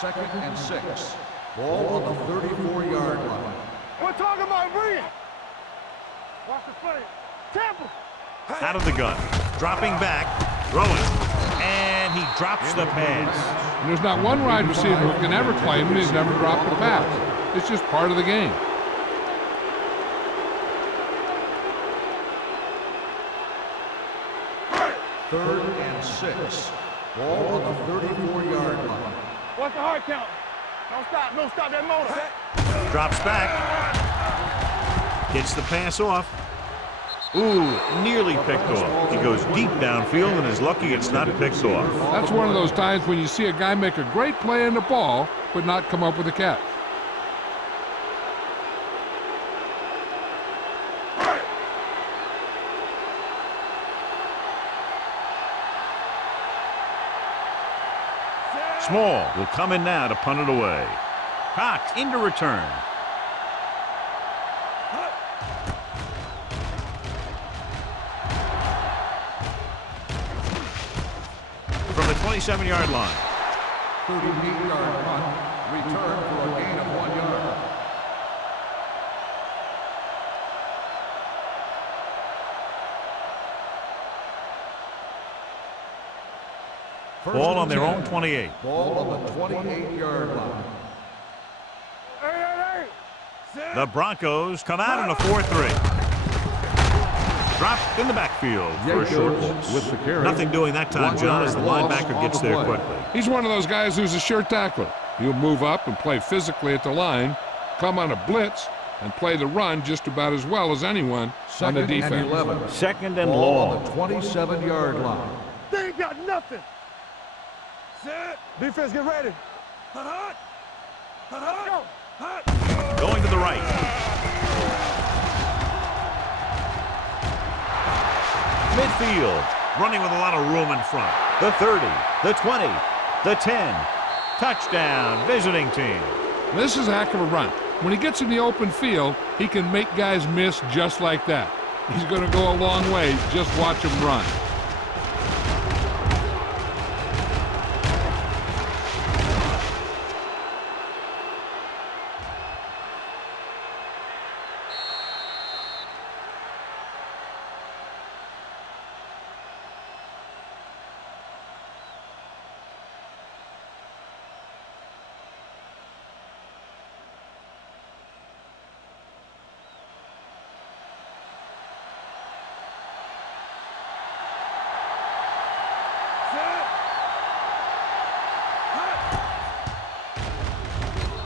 Second and 6. Ball on the 34-yard line. We're talking about bringing. Watch the play. Tampa. Out of the gun. Dropping back. Throwing. And he drops the pass. And there's not one wide receiver who can ever claim that he's never dropped a pass. It's just part of the game. Third and 6. Ball on the 34-yard line. What's the hard count? Don't stop. Don't stop that motor. Drops back. Gets the pass off. Ooh, nearly picked off. He goes deep downfield and is lucky it's not picked off. That's one of those times when you see a guy make a great play in the ball, but not come up with a catch. Small will come in now to punt it away. Cox into return. From the 27-yard line. 38-yard punt. Return for a gain of 1 yard. Ball on their own 28. Ball on the 28-yard line. Hey. The Broncos come out in a 4-3. Dropped in the backfield for a short loss. With the carry. Nothing doing that time, John, as the linebacker gets there quickly. He's one of those guys who's a sure tackler. He'll move up and play physically at the line, come on a blitz, and play the run just about as well as anyone on the defense. And 11. Second and Ball long. on the 27-yard line. They ain't got nothing. Set. Defense, get ready. Hut. Going to the right. Midfield, running with a lot of room in front. The 30, the 20, the 10. Touchdown, visiting team. This is a heck of a run. When he gets in the open field, he can make guys miss just like that. He's going to go a long way. Just watch him run.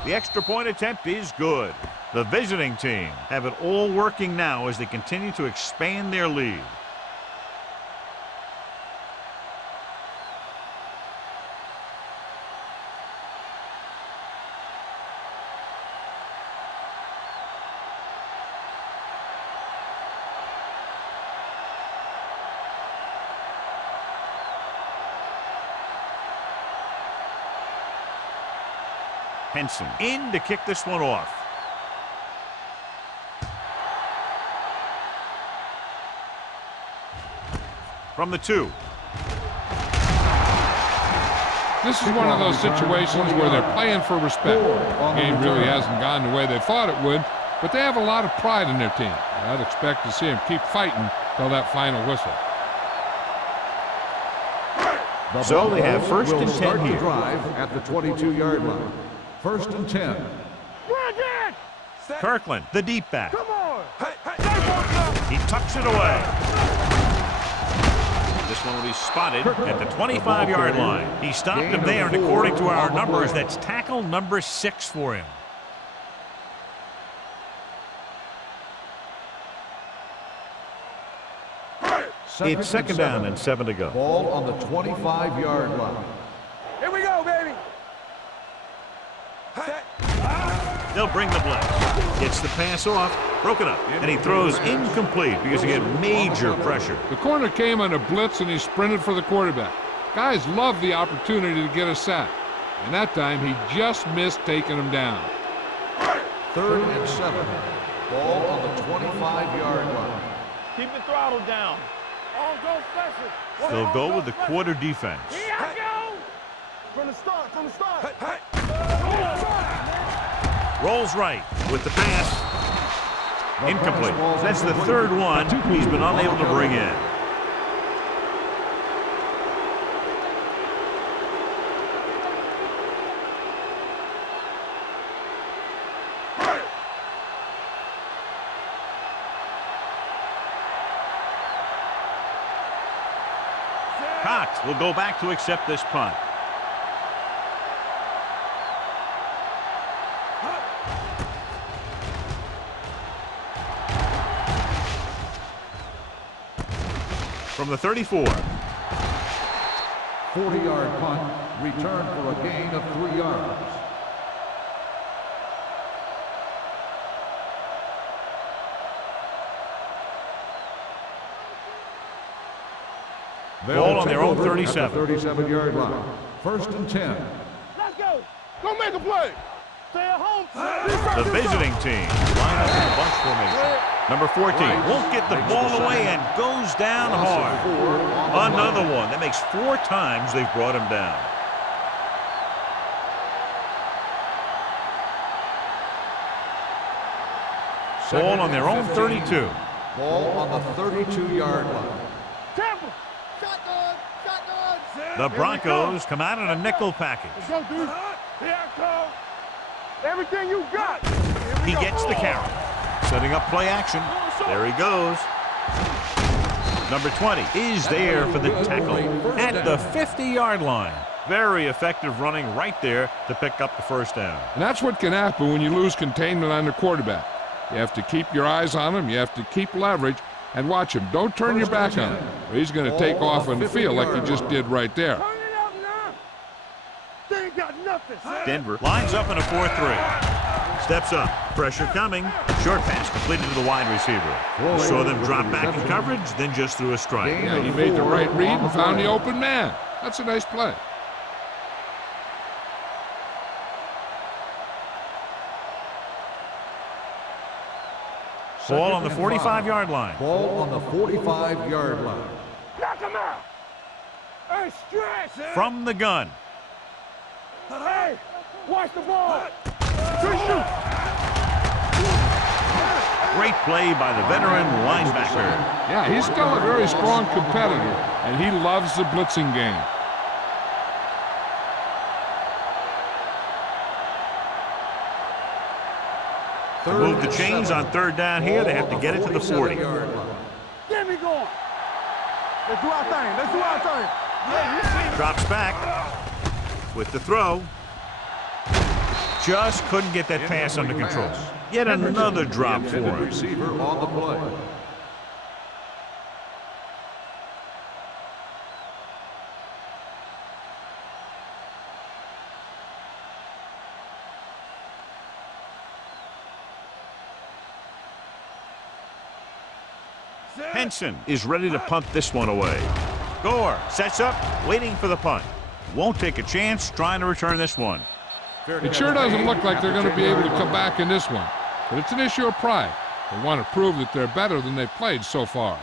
The extra point attempt is good. The visiting team have it all working now as they continue to expand their lead. Henson in to kick this one off. From the 2. This is one of those situations where they're playing for respect. The game really hasn't gone the way they thought it would, but they have a lot of pride in their team. I'd expect to see them keep fighting till that final whistle. So they have first and 10 The here. drive at the 22-yard line. First and 10. Bridget! Kirkland, the deep back. Come on! He tucks it away. This one will be spotted at the 25-yard line. He stopped him there, and according to our numbers, that's tackle number 6 for him. It's second down and 7 to go. Ball on the 25-yard line. Here we go, baby! They'll bring the blitz. Gets the pass off, broken up, and he throws incomplete because he had major pressure. The corner came on a blitz and he sprinted for the quarterback. Guys love the opportunity to get a sack. And that time he just missed taking him down. 3rd and 7. Ball on the 25-yard line. Keep the throttle down. All go special. They'll go with the quarter defense. Here I go. From the start, from the start. Rolls right with the pass. Incomplete. That's the 3rd one he's been unable to bring in. Cox will go back to accept this punt. From the 34. 40-yard punt, return for a gain of 3 yards. Ball on their own 37. 37-yard line. 1st and 10. Let's go. Go make a play. Stay at home. The visiting team line up in bunch formation. Number 14 won't get the ball away and goes down hard. Another one. That makes 4 times they've brought him down. Ball on their own 32. Ball on the 32-yard line. Tampa. Shotgun. Shotgun. The Broncos come out in a nickel package. Let's go, dude. Here I come. Everything you got. He gets the carry. Setting up play action. There he goes. Number 20 is there for the tackle at the 50-yard line. Very effective running right there to pick up the 1st down. And that's what can happen when you lose containment on the quarterback. You have to keep your eyes on him. You have to keep leverage and watch him. Don't turn your back on him, or he's going to take off on the field like he just did right there. Turn it up now. They ain't got nothing. Denver lines up in a 4-3. Steps up. Pressure coming. Short pass completed to the wide receiver. Saw them drop back in coverage, then just threw a strike. Yeah, he made the right read and found the open man. That's a nice play. Ball on the 45-yard line. Ball on the 45-yard line. Knock him out. Hey, stretch. From the gun. Hey, watch the ball. Shoot. Great play by the veteran linebacker. Yeah, he's still a very strong competitor, and he loves the blitzing game. To move the chains on 3rd down here, they have to get it to the 40. Get me going. Let's do our thing. Let's do our thing. Yeah, Drops back with the throw. Just couldn't get that pass under control. Yet another drop for him. Receiver on the play. Henson is ready to punt this one away. Gore sets up, waiting for the punt. Won't take a chance trying to return this one. It sure doesn't look like they're going to be able to come back in this one, but it's an issue of pride. They want to prove that they're better than they've played so far.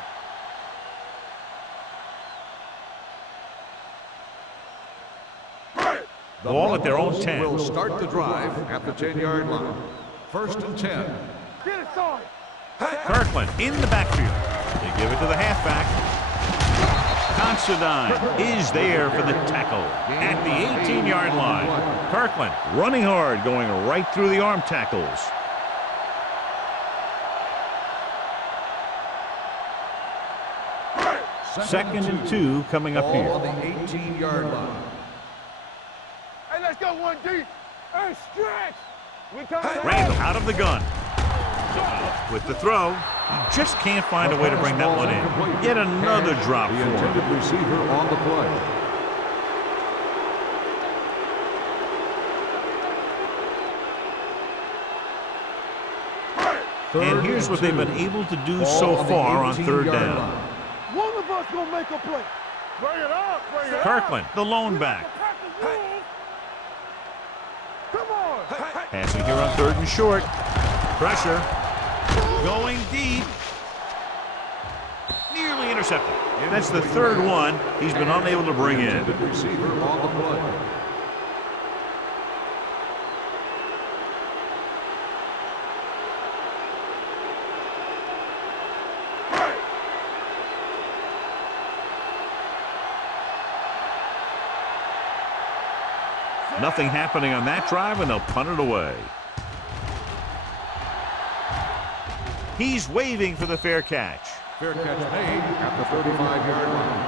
Ball at their own 10. Will start the drive at the 10-yard line. 1st and 10. get it started. Kirkland in the backfield. They give it to the halfback. Considine is there for the tackle at the 18-yard line. Kirkland running hard, going right through the arm tackles. Second and 2 coming up Ball here. on the 18-yard line. Hey, let's go one deep. Hey, stretch. We coming Randall out of the gun. With the throw, he just can't find a way to bring that one in. Yet another drop The for him. intended receiver on the play. And here's what they've been able to do so far on 3rd down. One of us gonna make a play. Bring it up. Bring it up. Kirkland, the lone back. Come on. Passing here on 3rd and short. Pressure. Going deep. Nearly intercepted. That's the third one he's been unable to bring in. Receiver on the play. Nothing happening on that drive, and they'll punt it away. He's waving for the fair catch. Fair catch made at the 35-yard line.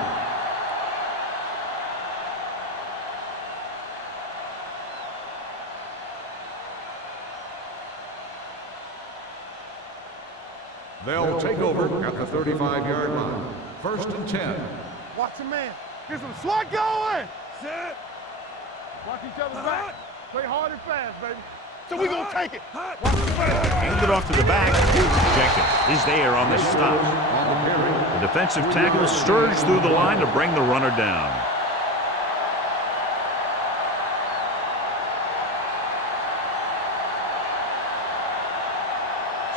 They'll take over at the 35-yard line. 1st and 10. Watch your man. Get some swat going. Set. Watch each other's back. Play hard and fast, baby. So we gonna take it. Watch the back. Handed off to the back. Rejected. Is there on the stop. The defensive tackle surged through the line to bring the runner down.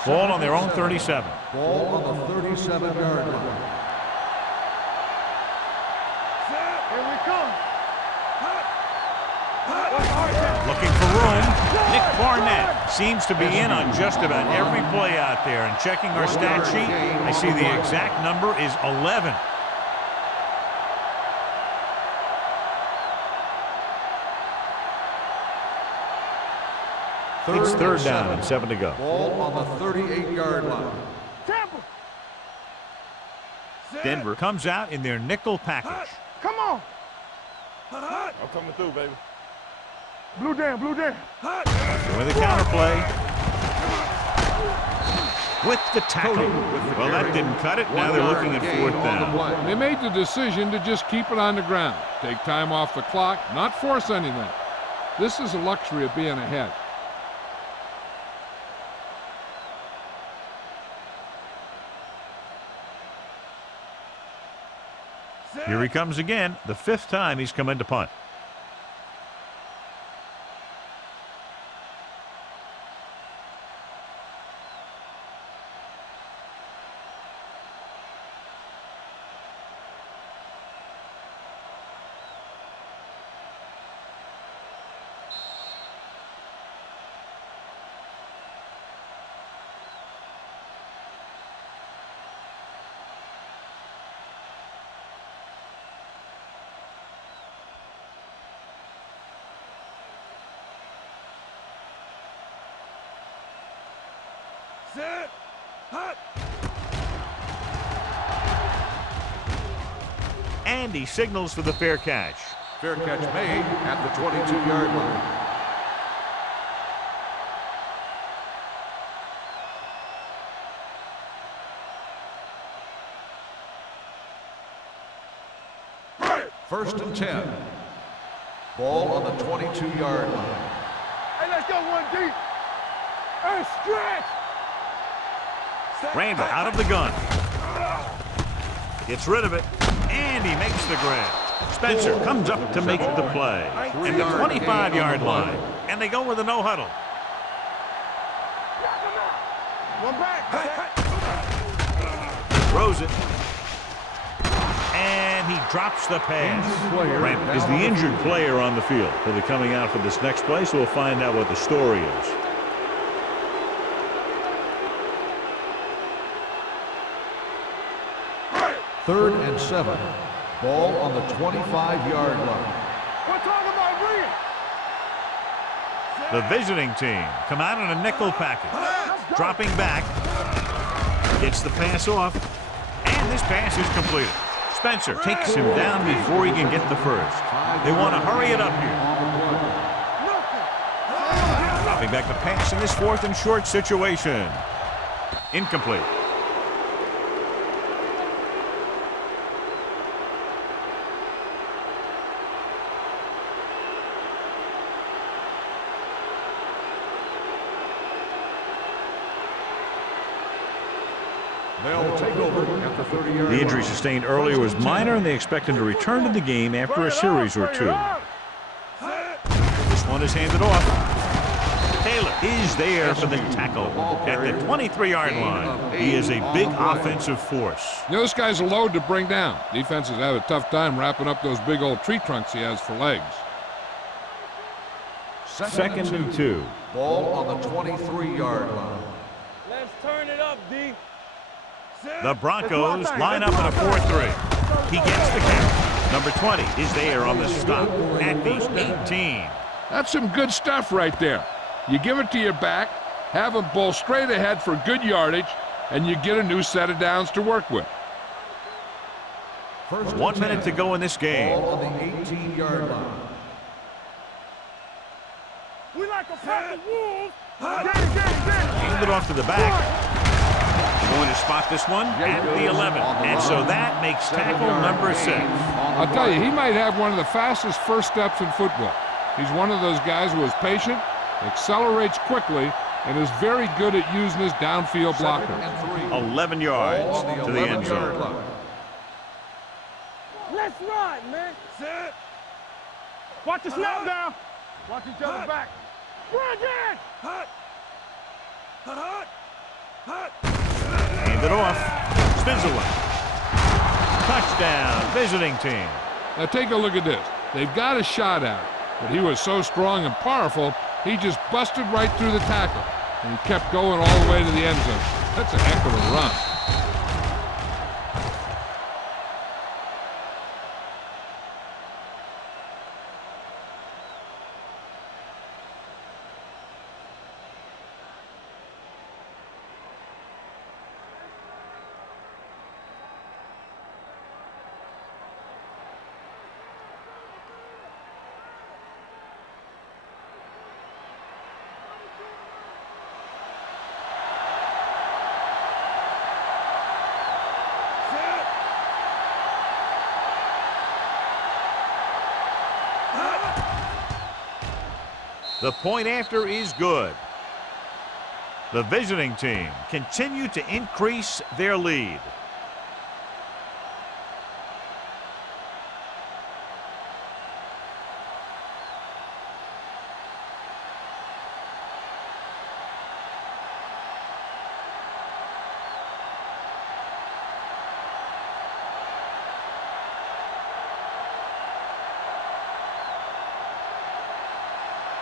Ball on their own 37. Ball on the 37-yard line. Here we come. Looking for room. Nick Barnett seems to be in on just about every play out there. And checking our stat sheet, I see the exact number is 11. It's third down and 7 to go. Ball on the 38-yard line. Tampa. Denver comes out in their nickel package. Come on. I'm coming through, baby. Blue down, blue down. With the counterplay. With the tackle. Well, that didn't cut it. Now they're looking at 4th down. They made the decision to just keep it on the ground. Take time off the clock, not force anything. This is the luxury of being ahead. Here he comes again, the 5th time he's come in to punt. Set. Hot. And he signals for the fair catch. Fair catch made at the 22-yard line. First and 10. Ball on the 22-yard line. Hey, let's go one deep. Hey, stretch. Randall out of the gun. Gets rid of it. And he makes the grab. Spencer comes up to make the play. At the 25-yard line. And they go with a no huddle. One back. Throws it. And he drops the pass. Randall is the injured player on the field. He'll be coming out for this next play, so we'll find out what the story is. Third and 7. Ball on the 25-yard line. We're talking about real. The visiting team come out in a nickel package. Dropping back. Gets the pass off. And this pass is completed. Spencer takes him down before he can get the first. They want to hurry it up here. Dropping back the pass in this 4th and short situation. Incomplete. They'll take over at the 30-yard line. The injury sustained earlier was minor, and they expect him to return to the game after a series or two. This one is handed off. Taylor is there for the tackle at the 23-yard line. He is a big offensive force. You know, this guy's a load to bring down. Defenses have a tough time wrapping up those big old tree trunks he has for legs. Second and 2. Ball on the 23-yard line. Let's turn it up, D. The Broncos line up in a 4-3. He gets the catch. Number 20 is there on the stop at the 18. That's some good stuff right there. You give it to your back, have him bowl straight ahead for good yardage, and you get a new set of downs to work with. 1 minute to go in this game. Ball on the 18-yard line. We like a pack of wolves. Get it. Hand it off to the back. Going to spot this one at the 11. And so that makes tackle number 6. I'll tell you, he might have one of the fastest first steps in football. He's one of those guys who is patient, accelerates quickly, and is very good at using his downfield blockers. 11 yards to the end zone. Let's ride, man. Sit. Watch the snap down. Watch each other back. Run in. Hut. Hand it off. Spins away. Touchdown, visiting team. Now take a look at this. They've got a shot at it, but he was so strong and powerful, he just busted right through the tackle, and he kept going all the way to the end zone. That's a heck of a run. The point after is good. The visiting team continue to increase their lead.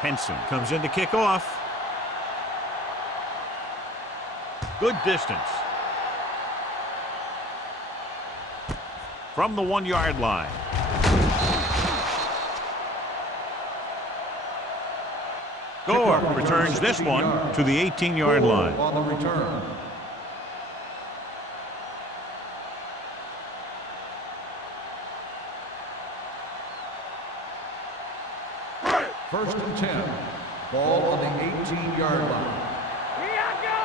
Henson comes in to kick off. Good distance. From the 1-yard line. Gore returns this one to the 18-yard line. On the return. First and 10. Ball on the 18-yard line. Here I go.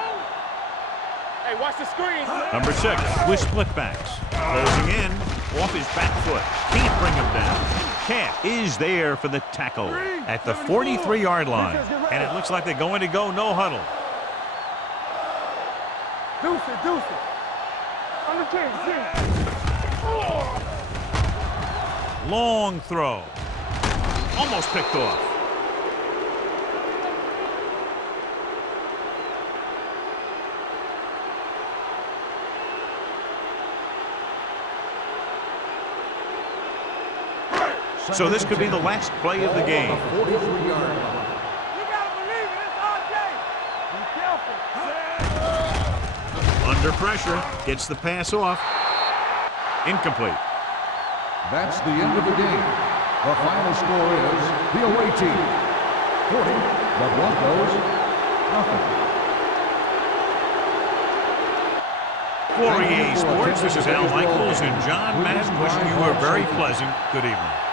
Hey, watch the screen. Number 6 with split backs. Closing in off his back foot. Can't bring him down. Camp is there for the tackle at the 43-yard line. And it looks like they're going to go no huddle. Deuce it. On the 10. Long throw. Almost picked off. So this could be the last play of the game. 43-yard line. You gotta believe it. It's RJ. Be careful. Under pressure, gets the pass off. Incomplete. That's the end of the game. The final score is the away team 40, the Broncos nothing. For EA Sports, this is Al Michaels and John Madden wishing you a very pleasant good evening.